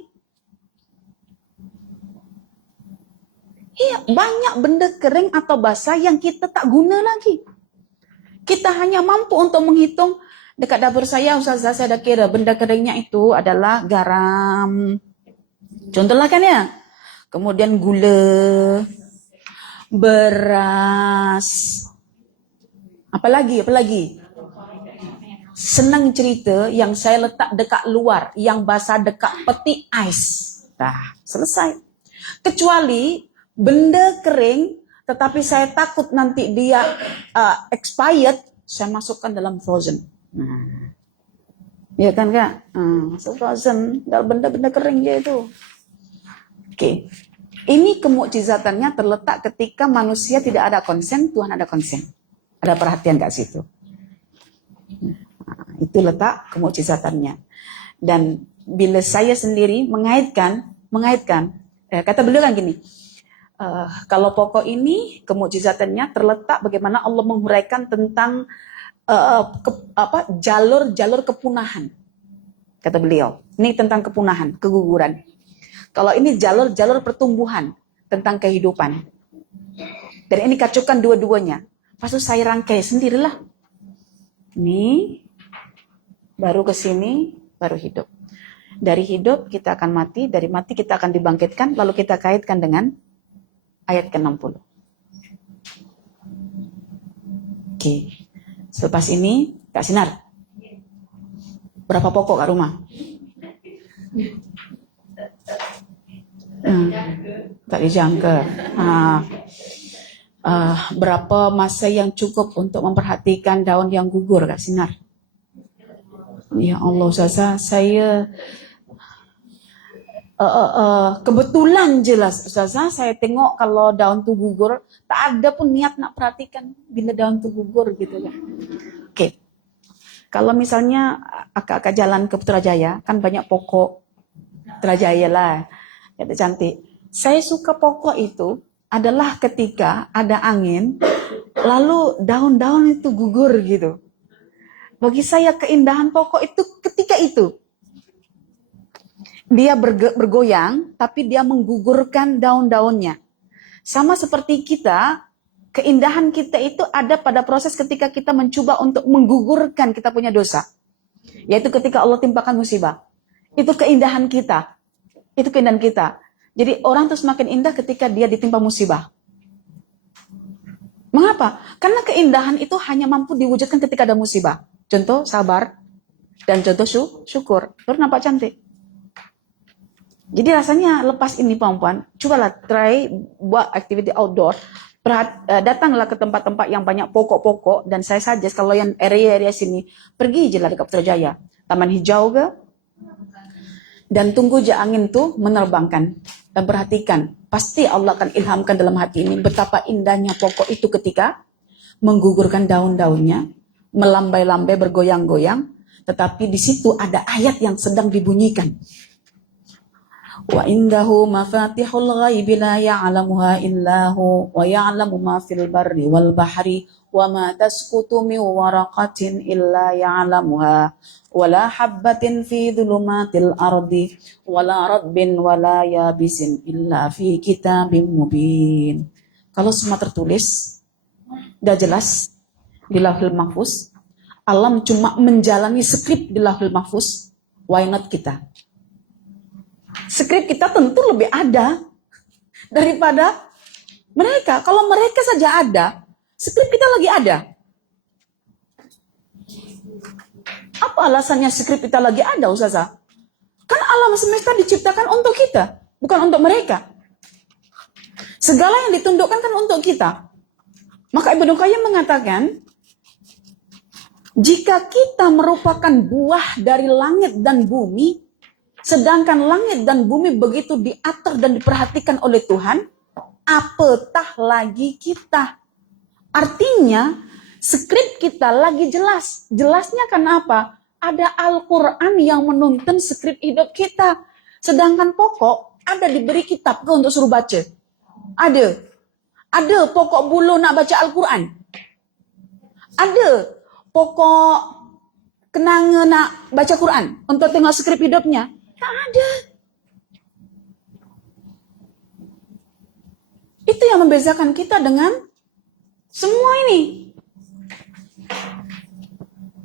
Iya, banyak benda kering atau basah yang kita tak guna lagi. Kita hanya mampu untuk menghitung, dekat dapur saya, Ustazah, saya dah kira benda keringnya itu adalah garam. Contohlah kan ya. Kemudian gula, beras, apalagi senang cerita yang saya letak dekat luar, yang basah dekat peti ais. Dah, selesai. Kecuali benda kering, tetapi saya takut nanti dia expired, saya masukkan dalam frozen. Ya kan Kak? Frozen, benda-benda kering dia itu. Oke. Ini kemukjizatannya terletak ketika manusia tidak ada konsen, Tuhan ada konsen. Ada perhatian kat situ. Itu letak kemukjizatannya. Dan bila saya sendiri mengaitkan, kata beliau kan gini, kalau pokok ini kemukjizatannya terletak bagaimana Allah menghuraikan tentang jalur-jalur kepunahan. Kata beliau, ini tentang kepunahan, keguguran. Kalau ini jalur-jalur pertumbuhan tentang kehidupan. Dan ini kacukan dua-duanya. Pas saya rangkai sendirilah. Ini baru ke sini, baru hidup. Dari hidup kita akan mati, dari mati kita akan dibangkitkan, lalu kita kaitkan dengan ayat ke-60. Oke. Selepas ini, Kak Sinar. Berapa pokok kat rumah? Tak dijangka. Berapa masa yang cukup untuk memperhatikan daun yang gugur, Kak Sinar? Ya Allah Ustazah, saya kebetulan jelas Ustazah, saya tengok kalau daun tu gugur, tak ada pun niat nak perhatikan bila daun tu gugur gitu kan. Oke. Kalau misalnya akak-akak jalan ke Putrajaya, kan banyak pokok Putrajaya lah. Kata cantik. Saya suka pokok itu adalah ketika ada angin, lalu daun-daun itu gugur gitu. Bagi saya keindahan pokok itu ketika itu. Dia bergoyang, tapi dia menggugurkan daun-daunnya. Sama seperti kita, keindahan kita itu ada pada proses ketika kita mencoba untuk menggugurkan kita punya dosa. Yaitu ketika Allah timpakan musibah. Itu keindahan kita. Itu keindahan kita. Jadi orang itu semakin indah ketika dia ditimpa musibah. Mengapa? Karena keindahan itu hanya mampu diwujudkan ketika ada musibah. Contoh sabar dan contoh syukur. Baru nampak cantik. Jadi rasanya lepas ini perempuan, cobalah try buat aktiviti outdoor. Datanglah ke tempat-tempat yang banyak pokok-pokok, dan saya suggest kalau yang area-area sini, pergi je lah dekat Putrajaya. Taman hijau ke, dan tunggu je angin tu menerbangkan. Dan perhatikan, pasti Allah akan ilhamkan dalam hati ini betapa indahnya pokok itu ketika menggugurkan daun-daunnya, melambai-lambai bergoyang-goyang, tetapi di situ ada ayat yang sedang dibunyikan. Wa indahu mafatihul ghaibi la ya'lamuha illahu wa ya'lamu ma fil barri wal bahri wa ma tasqutu min waraqatin illa ya'lamuha wa la habbatin fi dhulumatil ardi wa la rabbin wa la yabisin illa fi kitabim mubin. Kalau semua tertulis, dah jelas di Lauhul Mahfuz, alam cuma menjalani skrip di Lauhul Mahfuz, why not kita? Skrip kita tentu lebih ada daripada mereka. Kalau mereka saja ada, skrip kita lagi ada. Apa alasannya skrip kita lagi ada, Ustazah? Kan alam semesta diciptakan untuk kita, bukan untuk mereka. Segala yang ditundukkan kan untuk kita. Maka Ibnu Qayyim mengatakan, jika kita merupakan buah dari langit dan bumi, sedangkan langit dan bumi begitu diatur dan diperhatikan oleh Tuhan, apatah lagi kita. Artinya, skrip kita lagi jelas. Jelasnya kenapa? Ada Al-Quran yang menuntun skrip hidup kita. Sedangkan pokok ada diberi kitab untuk suruh baca. Ada pokok bulu nak baca Al-Quran. Ada pokok kenanga nak baca Quran untuk tengok skrip hidupnya. Tak ada. Itu yang membezakan kita dengan semua ini.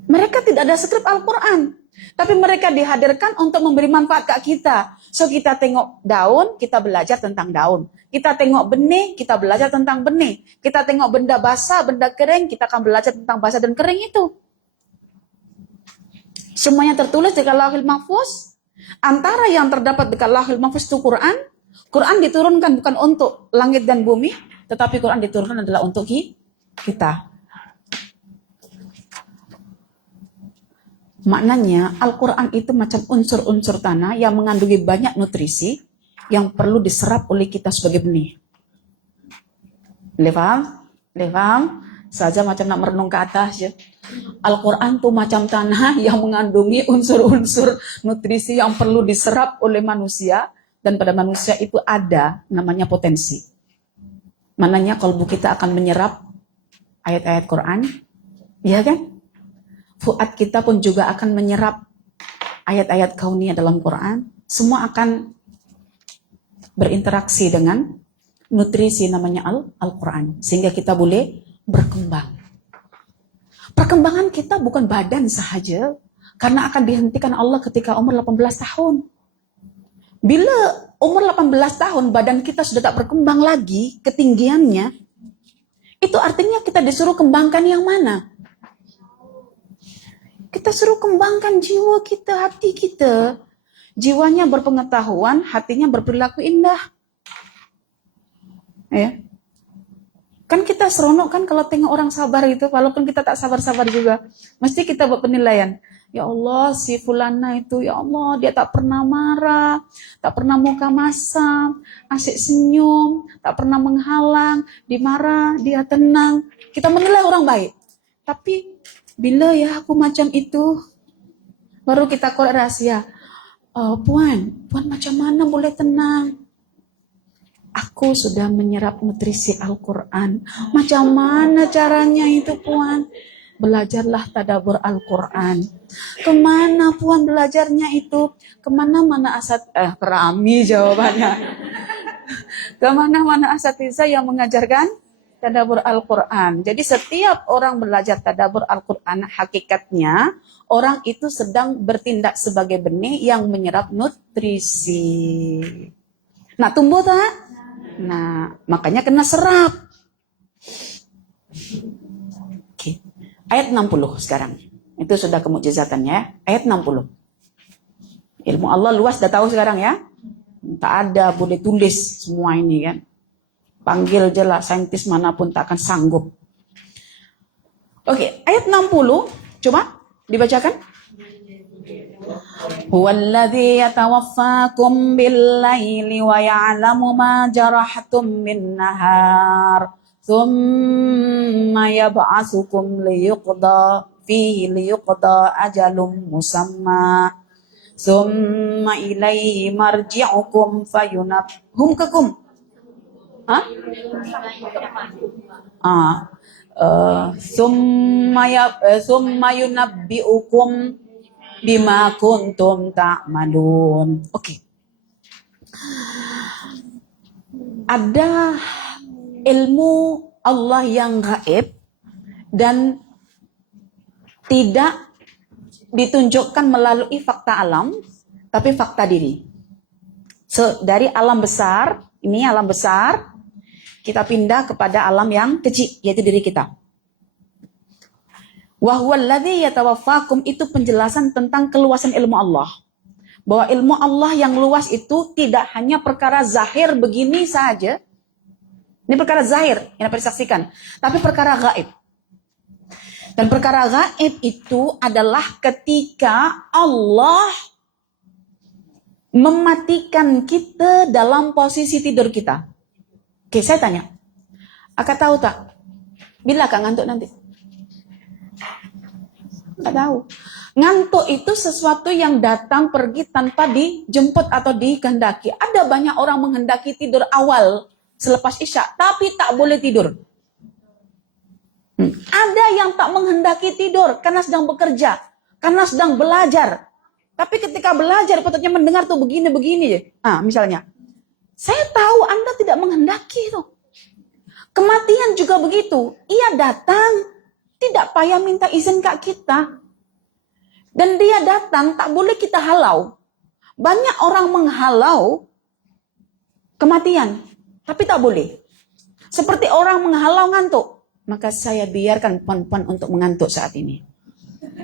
Mereka tidak ada skrip Al-Quran, tapi mereka dihadirkan untuk memberi manfaat ke kita. So kita tengok daun, kita belajar tentang daun. Kita tengok benih, kita belajar tentang benih. Kita tengok benda basah, benda kering, kita akan belajar tentang basah dan kering itu. Semuanya tertulis di Lauhul Mahfuz. Antara yang terdapat di Lauhul Mahfuz itu Quran. Quran diturunkan bukan untuk langit dan bumi, tetapi Quran diturunkan adalah untuk kita. Maknanya Al-Quran itu macam unsur-unsur tanah yang mengandungi banyak nutrisi yang perlu diserap oleh kita sebagai benih. Lefam? Saja macam nak merenung ke atas ya. Al-Quran itu macam tanah yang mengandungi unsur-unsur nutrisi yang perlu diserap oleh manusia. Dan pada manusia itu ada namanya potensi. Maknanya kalbu kita akan menyerap ayat-ayat Quran. Ya kan? Fuad kita pun juga akan menyerap ayat-ayat kauniyah dalam Quran. Semua akan berinteraksi dengan nutrisi namanya Al-Quran. Sehingga kita boleh berkembang. Perkembangan kita bukan badan sahaja. Karena akan dihentikan Allah ketika umur 18 tahun. Bila umur 18 tahun badan kita sudah tak berkembang lagi ketinggiannya, itu artinya kita disuruh kembangkan yang mana? Kita suruh kembangkan jiwa kita, hati kita. Jiwanya berpengetahuan, hatinya berperilaku indah. Ya. Kan kita seronok kan kalau tengok orang sabar itu, walaupun kita tak sabar-sabar juga. Mesti kita buat penilaian. Ya Allah, si fulana itu, ya Allah, dia tak pernah marah, tak pernah muka masam, asyik senyum, tak pernah menghalang, dimarah, dia tenang. Kita menilai orang baik. Tapi bila ya aku macam itu, baru kita korek rahasia. Puan macam mana boleh tenang? Aku sudah menyerap nutrisi Al-Quran. Macam mana caranya itu, Puan? Belajarlah tadabbur Al-Quran. Kemana Puan belajarnya itu? Kemana-mana kerami jawabannya. Kemana-mana asatidzah yang mengajarkan tadabbur Al-Quran. Jadi setiap orang belajar tadabbur Al-Quran, hakikatnya orang itu sedang bertindak sebagai benih yang menyerap nutrisi. Nah, tumbuh tak? Nah, makanya kena serap. Oke. Ayat 60 sekarang. Itu sudah kemujizatannya. Ayat 60. Ilmu Allah luas, dah tahu sekarang ya. Tak ada, boleh tulis semua ini kan. Panggil je lah, saintis manapun tak akan sanggup. Oke, ayat 60. Coba dibacakan. Huwallazi yatawaffakum bil-laili wa ya'lamu ma jarahtum bin-nahar thumma yab'atsukum liyuqda ajalum musamma thumma ilaihi marji'ukum fayunabbi'ukum summa yunabbi'ukum bima kuntum ta'malun. Oke. Ada ilmu Allah yang gaib dan tidak ditunjukkan melalui fakta alam, tapi fakta diri. Dari alam besar, ini alam besar, kita pindah kepada alam yang kecil, yaitu diri kita. Wa huwallazi yatawaffakum, itu penjelasan tentang keluasan ilmu Allah. Bahwa ilmu Allah yang luas itu tidak hanya perkara zahir begini saja. Ini perkara zahir yang dapat disaksikan, tapi perkara gaib. Dan perkara gaib itu adalah ketika Allah mematikan kita dalam posisi tidur kita. Oke, saya tanya. Akak tahu tak? Bila akak ngantuk nanti? Nggak tahu. Ngantuk itu sesuatu yang datang pergi tanpa dijemput atau dikehendaki. Ada banyak orang menghendaki tidur awal selepas Isya, tapi tak boleh tidur. Ada yang tak menghendaki tidur karena sedang bekerja, karena sedang belajar. Tapi ketika belajar patutnya mendengar tuh begini-begini. Misalnya, saya tahu Anda tidak menghendaki itu. Kematian juga begitu. Ia datang, tidak payah minta izin ke kita. Dan dia datang, tak boleh kita halau. Banyak orang menghalau kematian, tapi tak boleh. Seperti orang menghalau ngantuk. Maka saya biarkan puan-puan untuk mengantuk saat ini.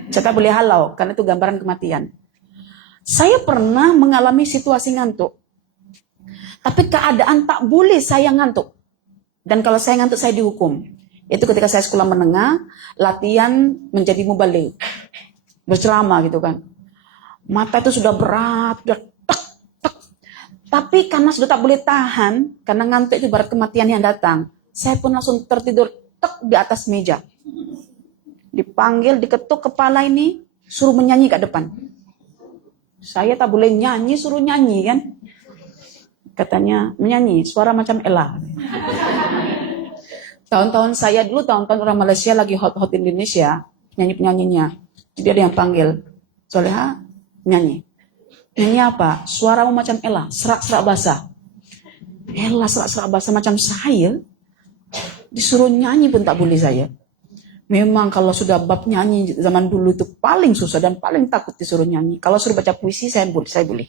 Saya tak boleh halau, karena itu gambaran kematian. Saya pernah mengalami situasi ngantuk. Tapi keadaan tak boleh saya ngantuk. Dan kalau saya ngantuk, saya dihukum. Itu ketika saya sekolah menengah, latihan menjadi mubaligh. Berceramah gitu kan. Mata itu sudah berat, sudah tek, tek. Tapi karena sudah tak boleh tahan, karena ngantuk itu ibarat kematian yang datang, saya pun langsung tertidur tek di atas meja. Dipanggil, diketuk kepala ini, suruh menyanyi ke depan. Saya tak boleh nyanyi, suruh nyanyi kan. Katanya, menyanyi, suara macam Ella. Tahun-tahun saya dulu, tahun-tahun orang Malaysia lagi hot-hot Indonesia, penyanyi-penyanyinya. Jadi ada yang panggil, Soleha, nyanyi. Nyanyi apa? Suaramu macam Ella, serak-serak basah. Ella serak-serak basah macam saya, disuruh nyanyi pun tak boleh saya. Memang kalau sudah bab nyanyi zaman dulu itu paling susah dan paling takut disuruh nyanyi. Kalau suruh baca puisi saya boleh.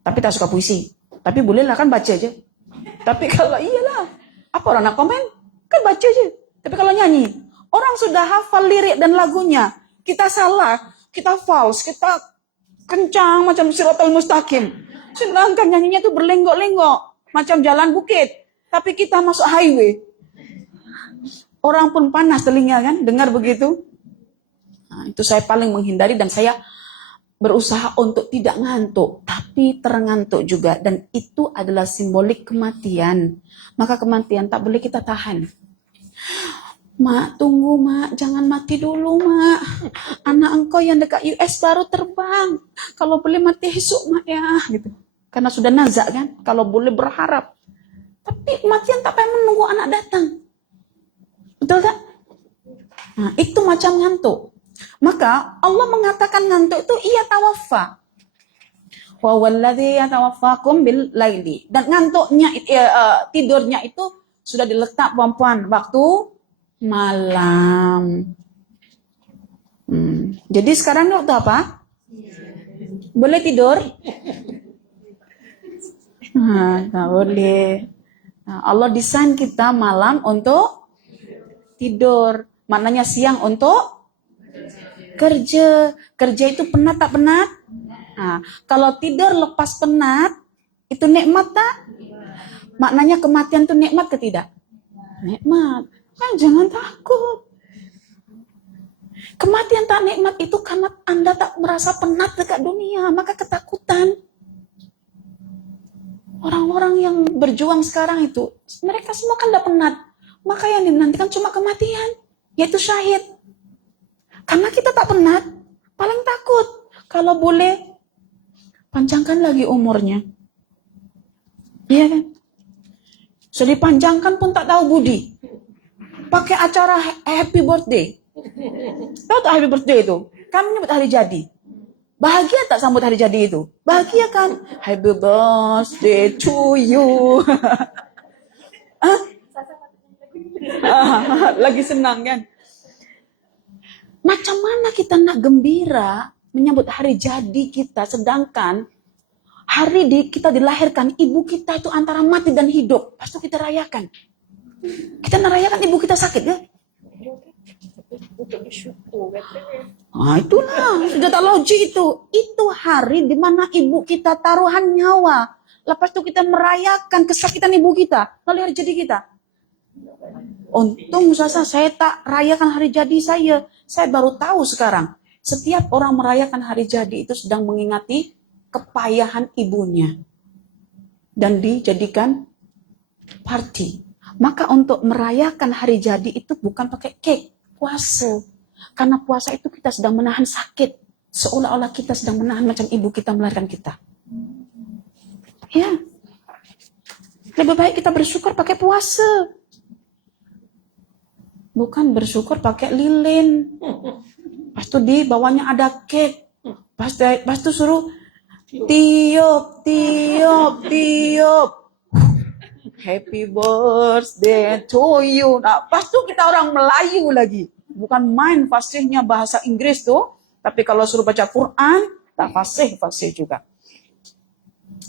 Tapi tak suka puisi. Tapi bolehlah kan baca aja. Tapi kalau iyalah, apa orang nak komen? Kan baca aja. Tapi kalau nyanyi, orang sudah hafal lirik dan lagunya. Kita salah, kita false, kita kencang macam Siratal Mustaqim. Sedangkan nyanyinya itu berlenggok-lenggok macam jalan bukit. Tapi kita masuk highway. Orang pun panas telinga kan, dengar begitu. Nah, itu saya paling menghindari dan saya berusaha untuk tidak ngantuk, tapi terengantuk juga. Dan itu adalah simbolik kematian. Maka kematian tak boleh kita tahan. Mak, tunggu mak, jangan mati dulu mak. Anak engkau yang dekat US baru terbang. Kalau boleh mati esok mak ya. Gitu. Karena sudah nazak kan, kalau boleh berharap. Tapi kematian tak payah menunggu anak datang. Betul tak? Nah, itu macam ngantuk. Maka Allah mengatakan ngantuk itu ia tawaffa. Wa walladzi yatawaffakum bil laili. Dan ngantuknya tidurnya itu sudah diletak perempuan waktu malam. Jadi sekarang waktu apa? Boleh tidur? Tak boleh. Nah, Allah desain kita malam untuk tidur. Maknanya siang untuk kerja. Kerja itu penat tak penat? Nah, kalau tidur lepas penat, itu nikmat tak? Maknanya kematian itu nikmat ke tidak? Nikmat. Jangan takut. Kematian tak nikmat itu karena Anda tak merasa penat dekat dunia, maka ketakutan. Orang-orang yang berjuang sekarang itu, mereka semua kan tidak penat. Maka yang dinantikan cuma kematian, yaitu syahid. Karena kita tak penat, paling takut. Kalau boleh, panjangkan lagi umurnya. Iya kan? Sudah dipanjangkan pun tak tahu budi. Pakai acara happy birthday. Tahu tak happy birthday itu? Kami menyebut hari jadi. Bahagia tak sambut hari jadi itu? Bahagia kan? Happy birthday to you. Lagi senang kan? Macam mana kita nak gembira menyambut hari jadi kita, sedangkan kita dilahirkan, ibu kita itu antara mati dan hidup. Pasti kita rayakan. Kita merayakan ibu kita sakit ya? Untuk bersyukur katanya. Itulah, sudah tak logik itu. Itu hari di mana ibu kita taruhan nyawa. Lepas itu kita merayakan kesakitan ibu kita. Lalu hari jadi kita. Untung saya tak rayakan hari jadi saya. Saya baru tahu sekarang. Setiap orang merayakan hari jadi itu sedang mengingati kepayahan ibunya. Dan dijadikan party. Maka untuk merayakan hari jadi itu bukan pakai cake, puasa. Karena puasa itu kita sedang menahan sakit. Seolah-olah kita sedang menahan macam ibu kita melahirkan kita. Ya. Lebih baik kita bersyukur pakai puasa. Bukan bersyukur pakai lilin. Pas itu di bawahnya ada cake. Pas itu suruh tiup. Happy birthday to you. Nah, pas itu kita orang Melayu lagi. Bukan main fasihnya bahasa Inggris tuh. Tapi kalau suruh baca Quran, tak fasih juga.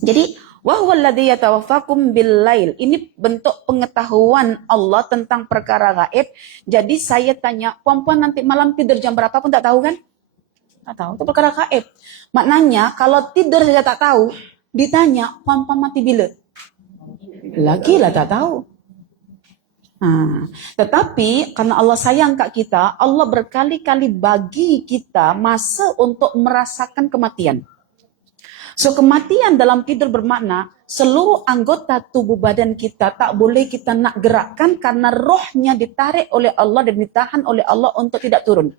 Jadi, wa huwa alladzi yatawaffakum bil-lail. Ini bentuk pengetahuan Allah tentang perkara gaib. Jadi saya tanya, puan-puan nanti malam tidur jam berapa pun tak tahu kan? Tak tahu, itu perkara gaib. Maknanya kalau tidur saja tak tahu, ditanya, puan-puan mati bila? Lagi lah tak tahu. Tetapi karena Allah sayang kat kita, Allah berkali-kali bagi kita masa untuk merasakan kematian. So kematian dalam tidur bermakna seluruh anggota tubuh badan kita tak boleh kita nak gerakkan karena rohnya ditarik oleh Allah dan ditahan oleh Allah untuk tidak turun.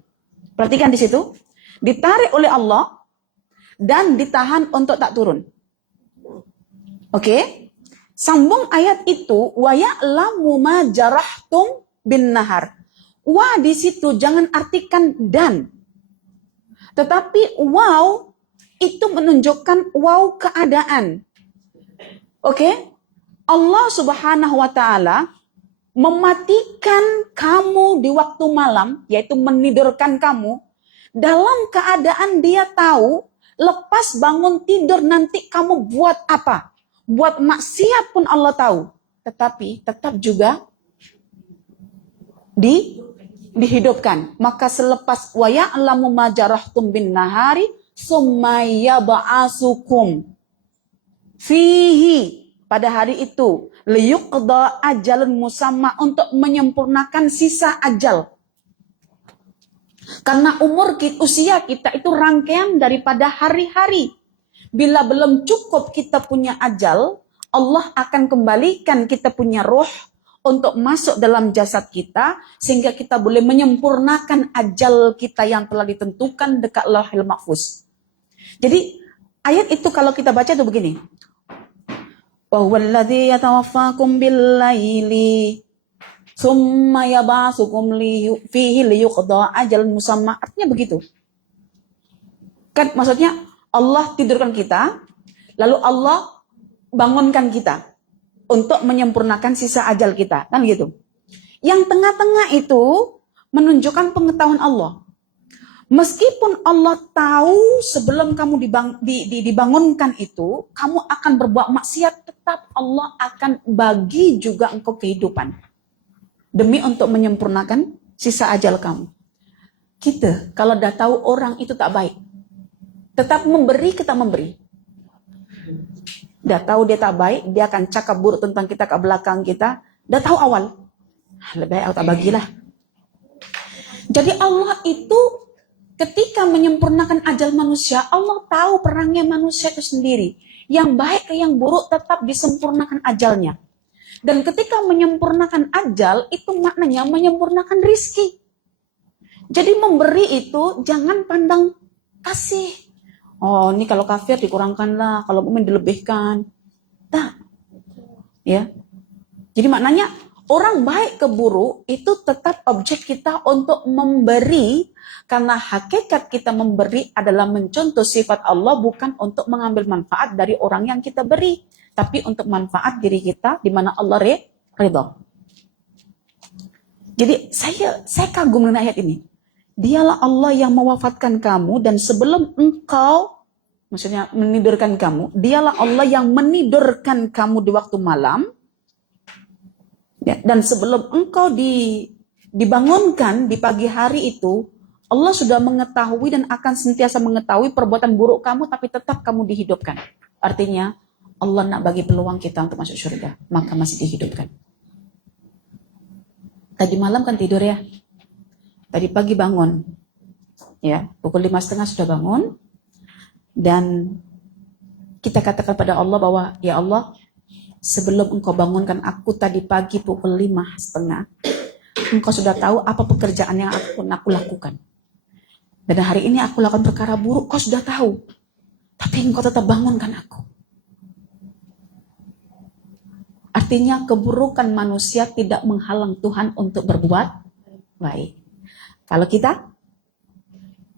Perhatikan di situ. Ditarik oleh Allah dan ditahan untuk tak turun. Oke? Sambung ayat itu, wa ya'lamu ma jarahtum bin nahar. Wa di situ jangan artikan dan. Tetapi wow itu menunjukkan wow keadaan. Oke? Allah Subhanahu wa taala mematikan kamu di waktu malam, yaitu menidurkan kamu dalam keadaan dia tahu lepas bangun tidur nanti kamu buat apa? Buat maksiat pun Allah tahu. Tetapi tetap juga dihidupkan. Maka selepas wa ya'lamu ma jarahtum bin nahari summa yab'asukum fihi, pada hari itu liyuqda ajalun musamma, untuk menyempurnakan sisa ajal. Karena usia kita itu rangkaian daripada hari-hari. Bila belum cukup kita punya ajal, Allah akan kembalikan kita punya roh untuk masuk dalam jasad kita, sehingga kita boleh menyempurnakan ajal kita yang telah ditentukan dekat Lauhul Mahfuz. Jadi ayat itu kalau kita baca itu begini. Wa huwallazi yatawaffakum bil-laili tsumma yab'atsukum fihi liyuqda ajalun musamma. Artinya begitu. Kan maksudnya Allah tidurkan kita, lalu Allah bangunkan kita untuk menyempurnakan sisa ajal kita, kan gitu. Yang tengah-tengah itu menunjukkan pengetahuan Allah. Meskipun Allah tahu sebelum kamu dibangunkan itu, kamu akan berbuat maksiat, tetap Allah akan bagi juga engkau kehidupan. Demi untuk menyempurnakan sisa ajal kamu. Kita, kalau dah tahu orang itu tak baik, tetap memberi, kita memberi. Dah tahu dia tak baik, dia akan cakap buruk tentang kita ke belakang kita. Dah tahu awal, lebih baik aku tak bagilah. Jadi Allah itu ketika menyempurnakan ajal manusia, Allah tahu perangnya manusia itu sendiri. Yang baik ke yang buruk tetap disempurnakan ajalnya. Dan ketika menyempurnakan ajal, itu maknanya menyempurnakan rizki. Jadi memberi itu jangan pandang kasih. Oh, ini kalau kafir dikurangkanlah, kalau mukmin dilebihkan. Tak. Ya. Jadi maknanya orang baik ke buruk itu tetap objek kita untuk memberi, karena hakikat kita memberi adalah mencontoh sifat Allah, bukan untuk mengambil manfaat dari orang yang kita beri, tapi untuk manfaat diri kita di mana Allah ridha. Jadi saya kagum dengan ayat ini. Dialah Allah yang mewafatkan kamu dan sebelum engkau, maksudnya menidurkan kamu, dialah Allah yang menidurkan kamu di waktu malam. Ya, dan sebelum engkau dibangunkan di pagi hari itu, Allah sudah mengetahui dan akan sentiasa mengetahui perbuatan buruk kamu, tapi tetap kamu dihidupkan. Artinya, Allah nak bagi peluang kita untuk masuk surga, maka masih dihidupkan. Tadi malam kan tidur ya, tadi pagi bangun, ya pukul 5:30 sudah bangun, dan kita katakan pada Allah bahwa, ya Allah, sebelum engkau bangunkan aku tadi pagi pukul 5:30, engkau sudah tahu apa pekerjaan yang aku lakukan. Dan hari ini aku lakukan perkara buruk, kau sudah tahu. Tapi engkau tetap bangunkan aku. Artinya keburukan manusia tidak menghalang Tuhan untuk berbuat baik. Kalau kita,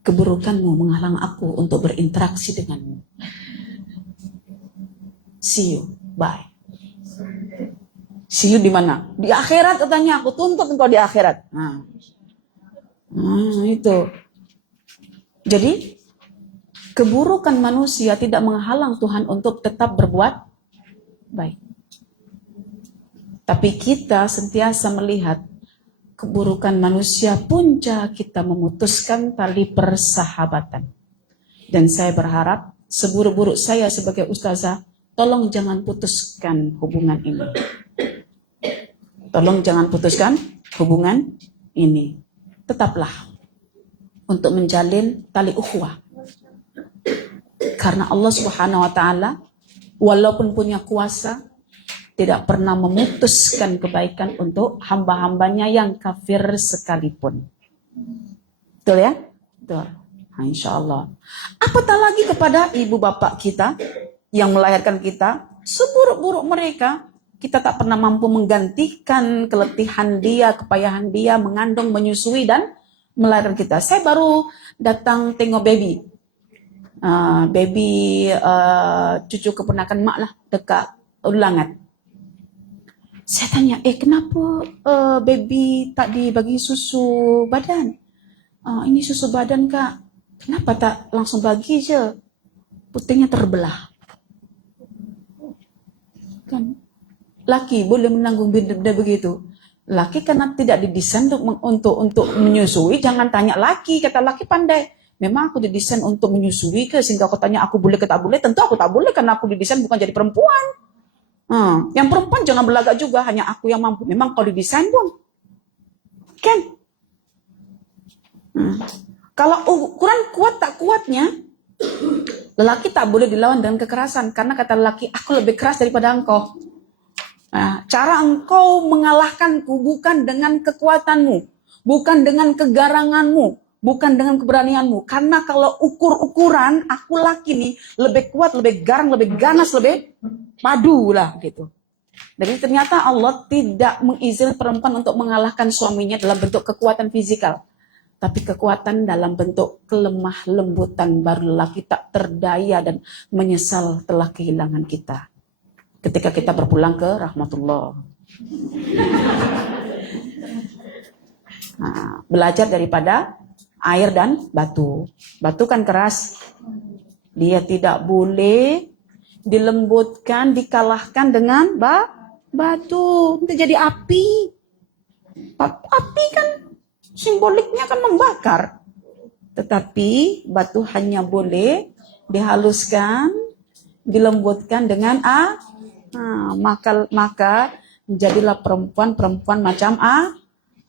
keburukanmu menghalang aku untuk berinteraksi denganmu. See you, bye. See you di mana? Di akhirat katanya, aku tuntut engkau di akhirat. Nah, itu. Jadi, keburukan manusia tidak menghalang Tuhan untuk tetap berbuat baik. Tapi kita sentiasa melihat keburukan manusia punca kita memutuskan tali persahabatan. Dan saya berharap seburuk-buruk saya sebagai ustazah, tolong jangan putuskan hubungan ini. Tolong jangan putuskan hubungan ini. Tetaplah untuk menjalin tali ukhuwah. Karena Allah Subhanahu wa taala walaupun punya kuasa tidak pernah memutuskan kebaikan untuk hamba-hambanya yang kafir sekalipun. Betul ya? Betul. Nah, insya Allah. Apatah lagi kepada ibu bapak kita yang melahirkan kita, seburuk-buruk mereka, kita tak pernah mampu menggantikan keletihan dia, kepayahan dia, mengandung, menyusui, dan melahirkan kita. Saya baru datang tengok baby. Cucu keponakan mak lah, dekat Ulangan. Saya tanya, kenapa baby tak dibagi susu badan? Ini susu badan kak, kenapa tak langsung bagi je? Putingnya terbelah. Kan? Laki boleh menanggung benda begitu. Laki karena tidak didesain untuk menyusui, jangan tanya laki, kata laki pandai. Memang aku didesain untuk menyusui ke, sehingga aku tanya aku boleh ke tak boleh? Tentu aku tak boleh karena aku didesain bukan jadi perempuan. Yang perempuan jangan berlagak juga, hanya aku yang mampu. Memang kau didesain pun. Kan? Kalau ukuran kuat tak kuatnya, lelaki tak boleh dilawan dengan kekerasan. Karena kata lelaki, aku lebih keras daripada engkau. Cara engkau mengalahkanku bukan dengan kekuatanmu, bukan dengan kegaranganmu, bukan dengan keberanianmu. Karena kalau ukur-ukuran, aku laki nih, lebih kuat, lebih garang, lebih ganas, lebih padu lah gitu. Jadi ternyata Allah tidak mengizinkan perempuan untuk mengalahkan suaminya dalam bentuk kekuatan fisikal. Tapi kekuatan dalam bentuk kelemah lembutan, baru lelaki tak terdaya dan menyesal telah kehilangan kita. Ketika kita berpulang ke rahmatullah. Belajar daripada air dan batu. Batu kan keras. Dia tidak boleh dilembutkan, dikalahkan dengan batu. Nanti jadi api. Api kan simboliknya kan membakar. Tetapi batu hanya boleh dihaluskan, dilembutkan dengan maka jadilah perempuan macam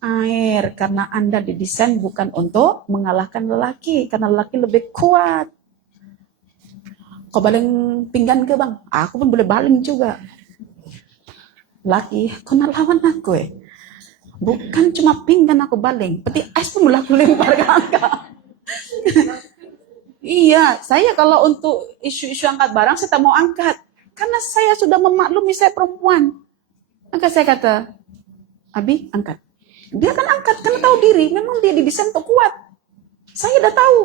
air, karena Anda didesain bukan untuk mengalahkan lelaki, karena lelaki lebih kuat. Kau baling pinggan ke bang? Aku pun boleh baling juga. Laki, kau nak lawan aku Bukan cuma pinggan aku baling, peti ais pun boleh aku lempar ke angka. Iya, saya kalau untuk isu-isu angkat barang saya tak mau angkat. Karena saya sudah memaklumi saya perempuan. Maka saya kata, Abi angkat. Dia kan angkat karena tahu diri, memang dia didesain untuk kuat. Saya udah tahu.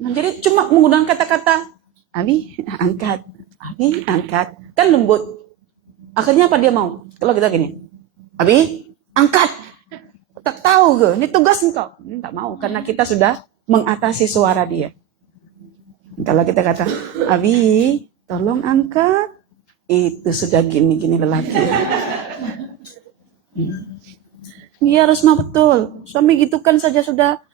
Nah, jadi cuma menggunakan kata-kata, Abi angkat, Abi angkat, kan lembut. Akhirnya apa dia mau? Kalau kita gini, Abi angkat. Tak tahu ke? Ini tugas engkau. Tak mau karena kita sudah mengatasi suara dia. Kalau kita kata, Abi, tolong angkat. Itu sudah gini-gini lelaki. Iya Rosma betul. Suami gitu kan saja sudah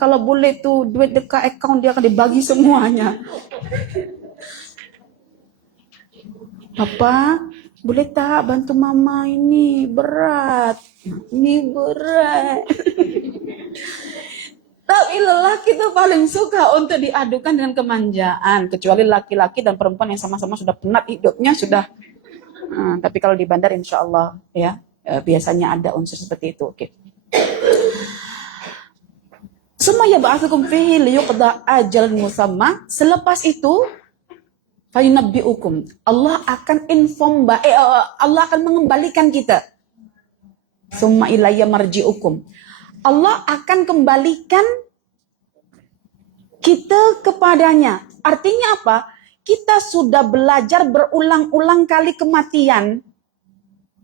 kalau boleh tuh duit dekat account dia akan dibagi semuanya. Papa, boleh tak bantu mama ini berat. Ini berat. Tapi lelaki itu paling suka untuk diadukan dengan kemanjaan. Kecuali laki-laki dan perempuan yang sama-sama sudah penat hidupnya sudah. Tapi kalau di bandar insya Allah ya biasanya ada unsur seperti itu. Oke. Semua yab'atsukum fihi liyuqda ajalan musamma. Selepas itu fayunabbi'ukum. Allah akan Allah akan mengembalikan kita. Summa ilayya marji'ukum. Allah akan kembalikan kita kepadanya. Artinya apa? Kita sudah belajar berulang-ulang kali kematian.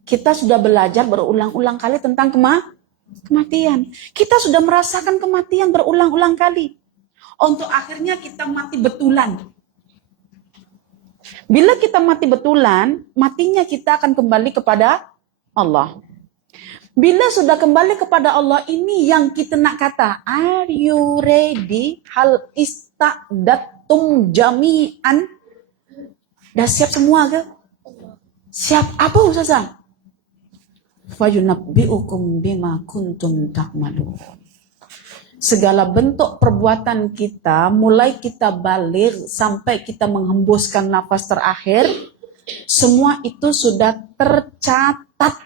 Kita sudah belajar berulang-ulang kali tentang kematian. Kita sudah merasakan kematian berulang-ulang kali. Untuk akhirnya kita mati betulan. Bila kita mati betulan, matinya kita akan kembali kepada Allah. Bila sudah kembali kepada Allah, ini yang kita nak kata, are you ready? Hal ista'datum jami'an? Dah siap semua ke? Siap apa Ustazah? Fayunabbi'ukum bima kuntum ta'malun. Segala bentuk perbuatan kita, mulai kita balik sampai kita menghembuskan nafas terakhir, semua itu sudah tercatat.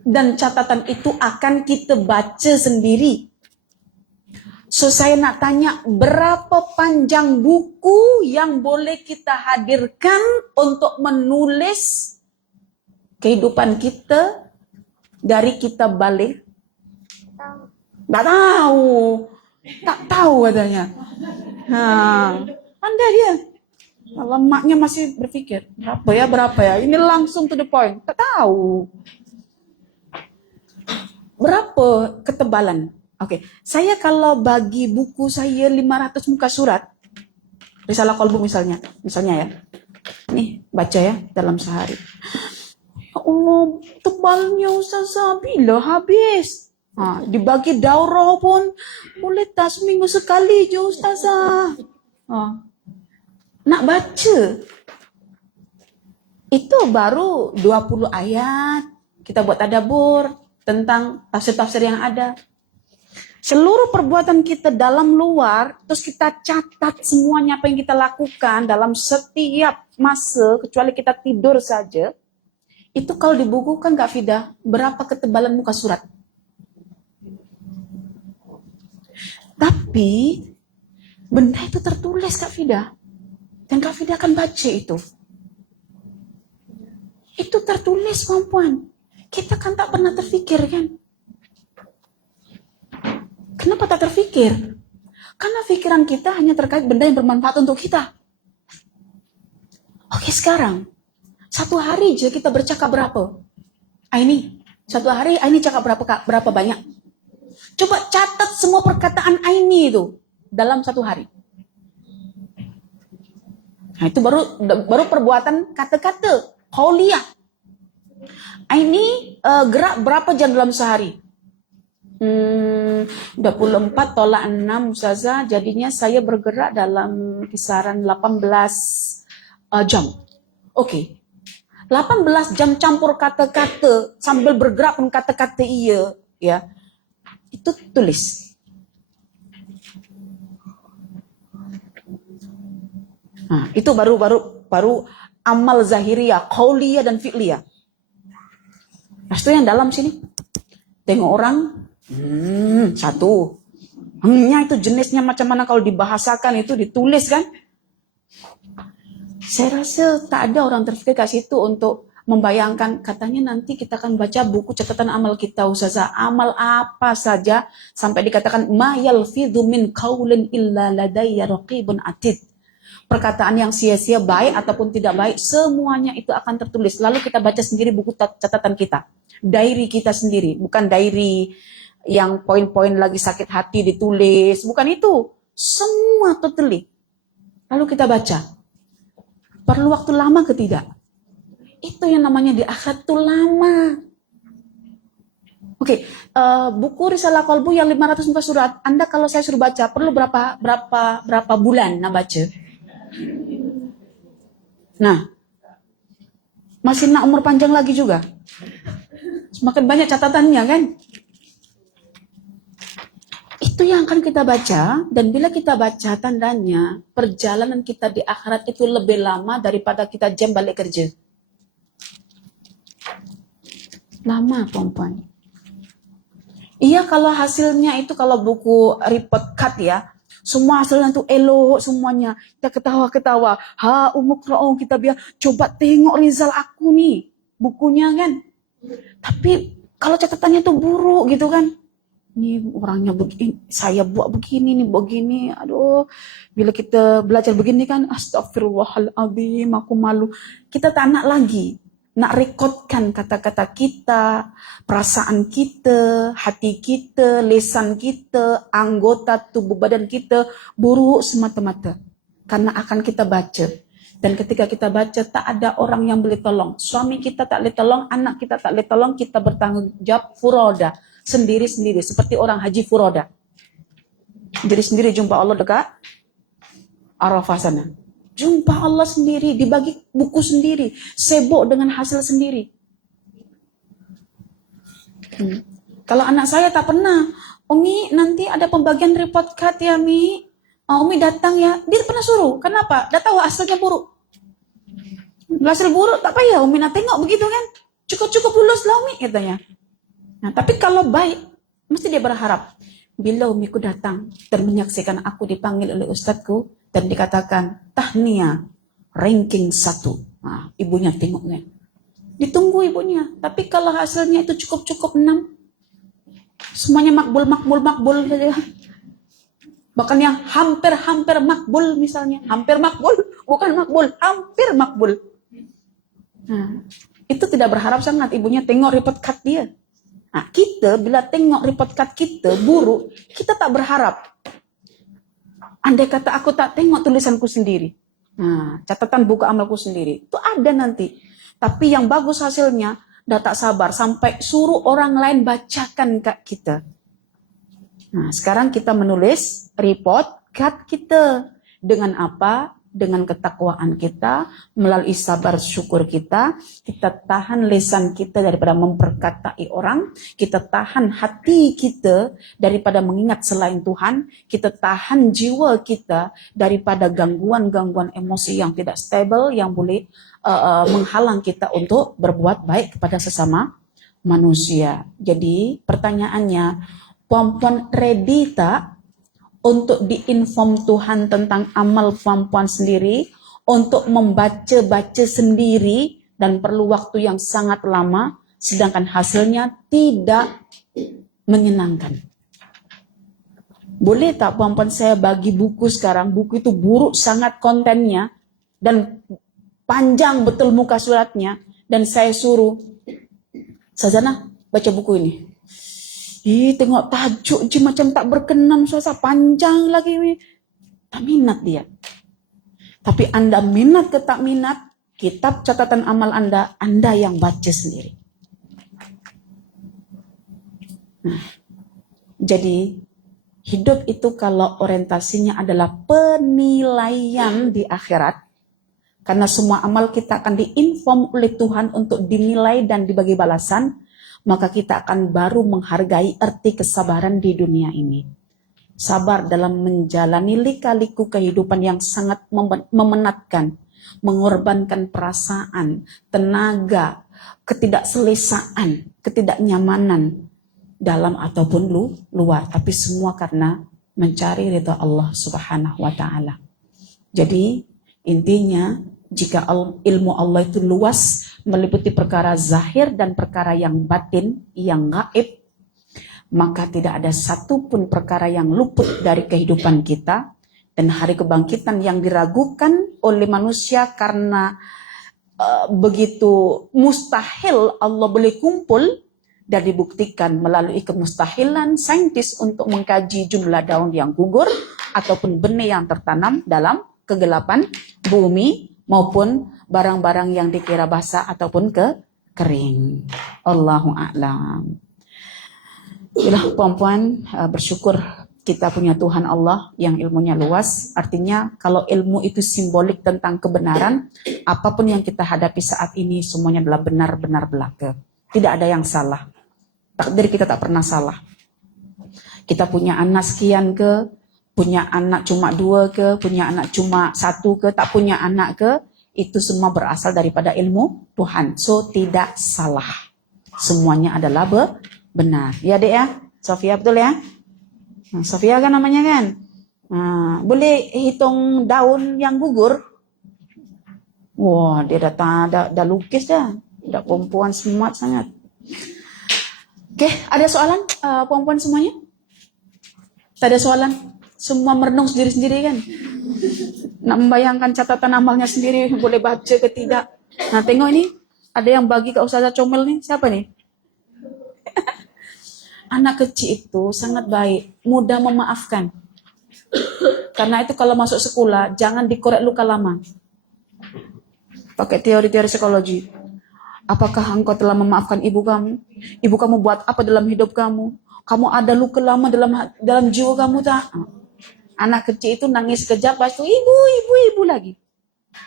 Dan catatan itu akan kita baca sendiri. So saya nak tanya, berapa panjang buku yang boleh kita hadirkan untuk menulis kehidupan kita dari kita balik? Tak tahu. Tak tahu katanya. Anda dia. Kalau maknya masih berpikir, berapa ya? Ini langsung to the point. Tak tahu. Berapa ketebalan? Oke, saya kalau bagi buku saya 500 muka surat, Risalah Qalbu misalnya ya. Nih, baca ya dalam sehari. Ya Allah, tebalnya Ustazah, bila habis? Dibagi daurah pun boleh tak seminggu sekali je Ustazah. Nak baca. Itu baru 20 ayat. Kita buat tadabbur tentang tafsir-tafsir yang ada. Seluruh perbuatan kita dalam luar, terus kita catat semuanya apa yang kita lakukan dalam setiap masa, kecuali kita tidur saja. Itu kalau dibukukan Kak Fida, berapa ketebalan muka surat? Tapi, benda itu tertulis Kak Fida. Dan Kak Fida akan baca itu. Itu tertulis perempuan. Kita kan tak pernah terfikir kan? Kenapa tak terfikir? Karena pikiran kita hanya terkait benda yang bermanfaat untuk kita. Oke sekarang, satu hari aja kita bercakap berapa? Aini, satu hari Aini cakap berapa banyak? Coba catat semua perkataan Aini itu dalam satu hari. Nah itu baru perbuatan kata-kata, qauliyah. Ini gerak berapa jam dalam sehari? 24 tolak 6 Ustazah, jadinya saya bergerak dalam kisaran 18 jam. Oke. 18 jam campur kata-kata sambil bergerak pun kata-kata iya, ya. Itu tulis. Nah, itu baru amal zahiriyah, qauliyah dan fi'liyah. Nah, itu yang dalam sini. Tengok orang, satu. Nya itu jenisnya macam mana kalau dibahasakan itu ditulis kan? Saya rasa tak ada orang terfikir kat situ untuk membayangkan katanya nanti kita akan baca buku catatan amal kita Ustazah. Amal apa saja sampai dikatakan ma yalfidhu min qaulin illa ladayya raqibun atid. Perkataan yang sia-sia baik ataupun tidak baik, semuanya itu akan tertulis. Lalu kita baca sendiri buku catatan kita. Diary kita sendiri, bukan diary yang poin-poin lagi sakit hati ditulis, bukan itu. Semua tertulis. Lalu kita baca. Perlu waktu lama ke tidak? Itu yang namanya di akhirat itu lama. Oke, buku Risalah Qalbu yang 504 surat, Anda kalau saya suruh baca, perlu berapa bulan nak baca? Nah, masih nak umur panjang lagi juga. Semakin banyak catatannya kan? Itu yang akan kita baca, dan bila kita baca tandanya, perjalanan kita di akhirat itu lebih lama daripada kita jam balik kerja. Lama, perempuan. Iya, kalau hasilnya itu, kalau buku report card ya, semua hasilnya itu elok semuanya. Kita ketawa-ketawa. Kita biar coba tengok Rizal aku nih, bukunya kan. Tapi kalau catatannya tuh buruk gitu kan. Ini orangnya begini, saya buat begini nih, begini. Aduh, bila kita belajar begini kan, astagfirullahaladzim, aku malu. Kita tak nak lagi. Nak rekodkan kata-kata kita, perasaan kita, hati kita, lisan kita, anggota tubuh badan kita buruk semata-mata. Karena akan kita baca. Dan ketika kita baca, tak ada orang yang boleh tolong. Suami kita tak boleh tolong, anak kita tak boleh tolong, kita bertanggung jawab furoda. Sendiri-sendiri, seperti orang haji furoda. Jadi sendiri jumpa Allah dekat Arafah sana. Jumpa Allah sendiri, dibagi buku sendiri, sibuk dengan hasil sendiri. Kalau anak saya tak pernah, Umi nanti ada pembagian report card ya Mi, Umi datang ya, dia pernah suruh, kenapa? Dah tahu hasilnya buruk. Hasil buruk tak payah Umi nak tengok begitu kan, cukup-cukup lulus lah Umi katanya. Nah tapi kalau baik, mesti dia berharap, bila Umiku datang dan menyaksikan aku dipanggil oleh ustadku, dan dikatakan, tahniah, ranking 1. Nah, ibunya tengok kan. Ditunggu ibunya. Tapi kalau hasilnya itu cukup-cukup 6. Semuanya makbul saja. Bahkan yang hampir makbul misalnya. Hampir makbul, bukan makbul, hampir makbul. Nah, itu tidak berharap sangat ibunya tengok report card dia. Nah, kita bila tengok report card kita buruk, kita tak berharap. Andai kata aku tak tengok tulisanku sendiri. Nah, catatan buku amalku sendiri. Itu ada nanti. Tapi yang bagus hasilnya, dah tak sabar. Sampai suruh orang lain bacakan ke kita. Nah, sekarang kita menulis report card kita. Dengan apa? Dengan ketakwaan kita, melalui sabar syukur kita tahan lisan kita daripada memperkatai orang, kita tahan hati kita daripada mengingat selain Tuhan, kita tahan jiwa kita daripada gangguan-gangguan emosi yang tidak stabil, yang boleh menghalang kita untuk berbuat baik kepada sesama manusia. Jadi pertanyaannya, puan-puan ready tak untuk diinform Tuhan tentang amal puan-puan sendiri, untuk membaca-baca sendiri, dan perlu waktu yang sangat lama, sedangkan hasilnya tidak menyenangkan. Boleh tak puan-puan saya bagi buku sekarang, buku itu buruk sangat kontennya, dan panjang betul muka suratnya, dan saya suruh, Sazana baca buku ini. Tengok tajuk je macam tak berkenan, suasa panjang lagi. Tak minat dia. Tapi Anda minat ke tak minat, kitab catatan amal Anda yang baca sendiri. Nah, jadi hidup itu kalau orientasinya adalah penilaian di akhirat, karena semua amal kita akan diinform oleh Tuhan untuk dinilai dan dibagi balasan, maka kita akan baru menghargai arti kesabaran di dunia ini. Sabar dalam menjalani lika-liku kehidupan yang sangat memenatkan, mengorbankan perasaan, tenaga, ketidakselesaan, ketidaknyamanan dalam ataupun luar, tapi semua karena mencari ridha Allah Subhanahu wa taala. Jadi intinya, jika ilmu Allah itu luas, meliputi perkara zahir dan perkara yang batin, yang gaib, maka tidak ada satupun perkara yang luput dari kehidupan kita. Dan hari kebangkitan yang diragukan oleh manusia karena begitu mustahil Allah boleh kumpul, dan dibuktikan melalui kemustahilan saintis untuk mengkaji jumlah daun yang gugur ataupun benih yang tertanam dalam kegelapan bumi maupun barang-barang yang dikira basah ataupun kering. Allahu a'lam. Itulah puan-puan, bersyukur kita punya Tuhan Allah yang ilmunya luas. Artinya kalau ilmu itu simbolik tentang kebenaran, apapun yang kita hadapi saat ini semuanya adalah benar-benar belaka. Tidak ada yang salah. Takdir kita tak pernah salah. Kita punya anak sekian ke, punya anak cuma 2 ke, punya anak cuma 1 ke, tak punya anak ke, itu semua berasal daripada ilmu Tuhan. So tidak salah. Semuanya adalah benar. Ya dek ya? Sofia betul ya? Sofia kan namanya kan? Boleh hitung daun yang gugur? Wah, dia dah lukis dah. Dah perempuan smart sangat. Oke, ada soalan puan-puan semuanya? Tak ada soalan? Semua merenung sendiri-sendiri kan? Nak membayangkan catatan amalnya sendiri, boleh baca ke tidak? Nah, tengok ini, ada yang bagi ke Ustazah Comel nih. Siapa nih? Anak kecil itu sangat baik, mudah memaafkan. Karena itu kalau masuk sekolah, jangan dikorek luka lama. Pakai teori-teori psikologi. Apakah engkau telah memaafkan ibu kamu? Ibu kamu buat apa dalam hidup kamu? Kamu ada luka lama dalam jiwa kamu tak? Anak kecil itu nangis kejap, pas itu ibu lagi.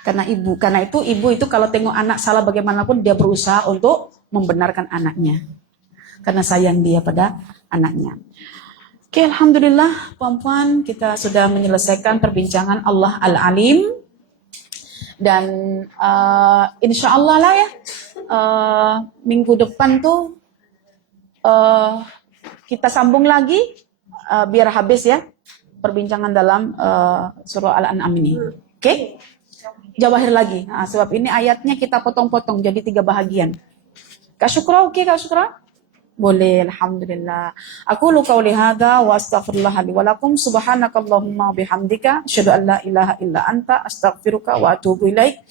Karena itu ibu itu kalau tengok anak salah bagaimanapun dia berusaha untuk membenarkan anaknya. Karena sayang dia pada anaknya. Oke, alhamdulillah puan-puan kita sudah menyelesaikan perbincangan Allah Al-Alim. Dan insya Allah lah ya, minggu depan tuh kita sambung lagi biar habis ya perbincangan dalam surah Al-An'am ini. Oke? Jawahir lagi. Nah, sebab ini ayatnya kita potong-potong jadi 3 bahagian. Kak Syukra, oke Kak Syukra? Boleh, alhamdulillah. Aku qauli hadza wa astaghfirullah li wa lakum subhanakallahumma wa bihamdika asyhadu an la ilaha illa anta astaghfiruka wa atubu ilaik.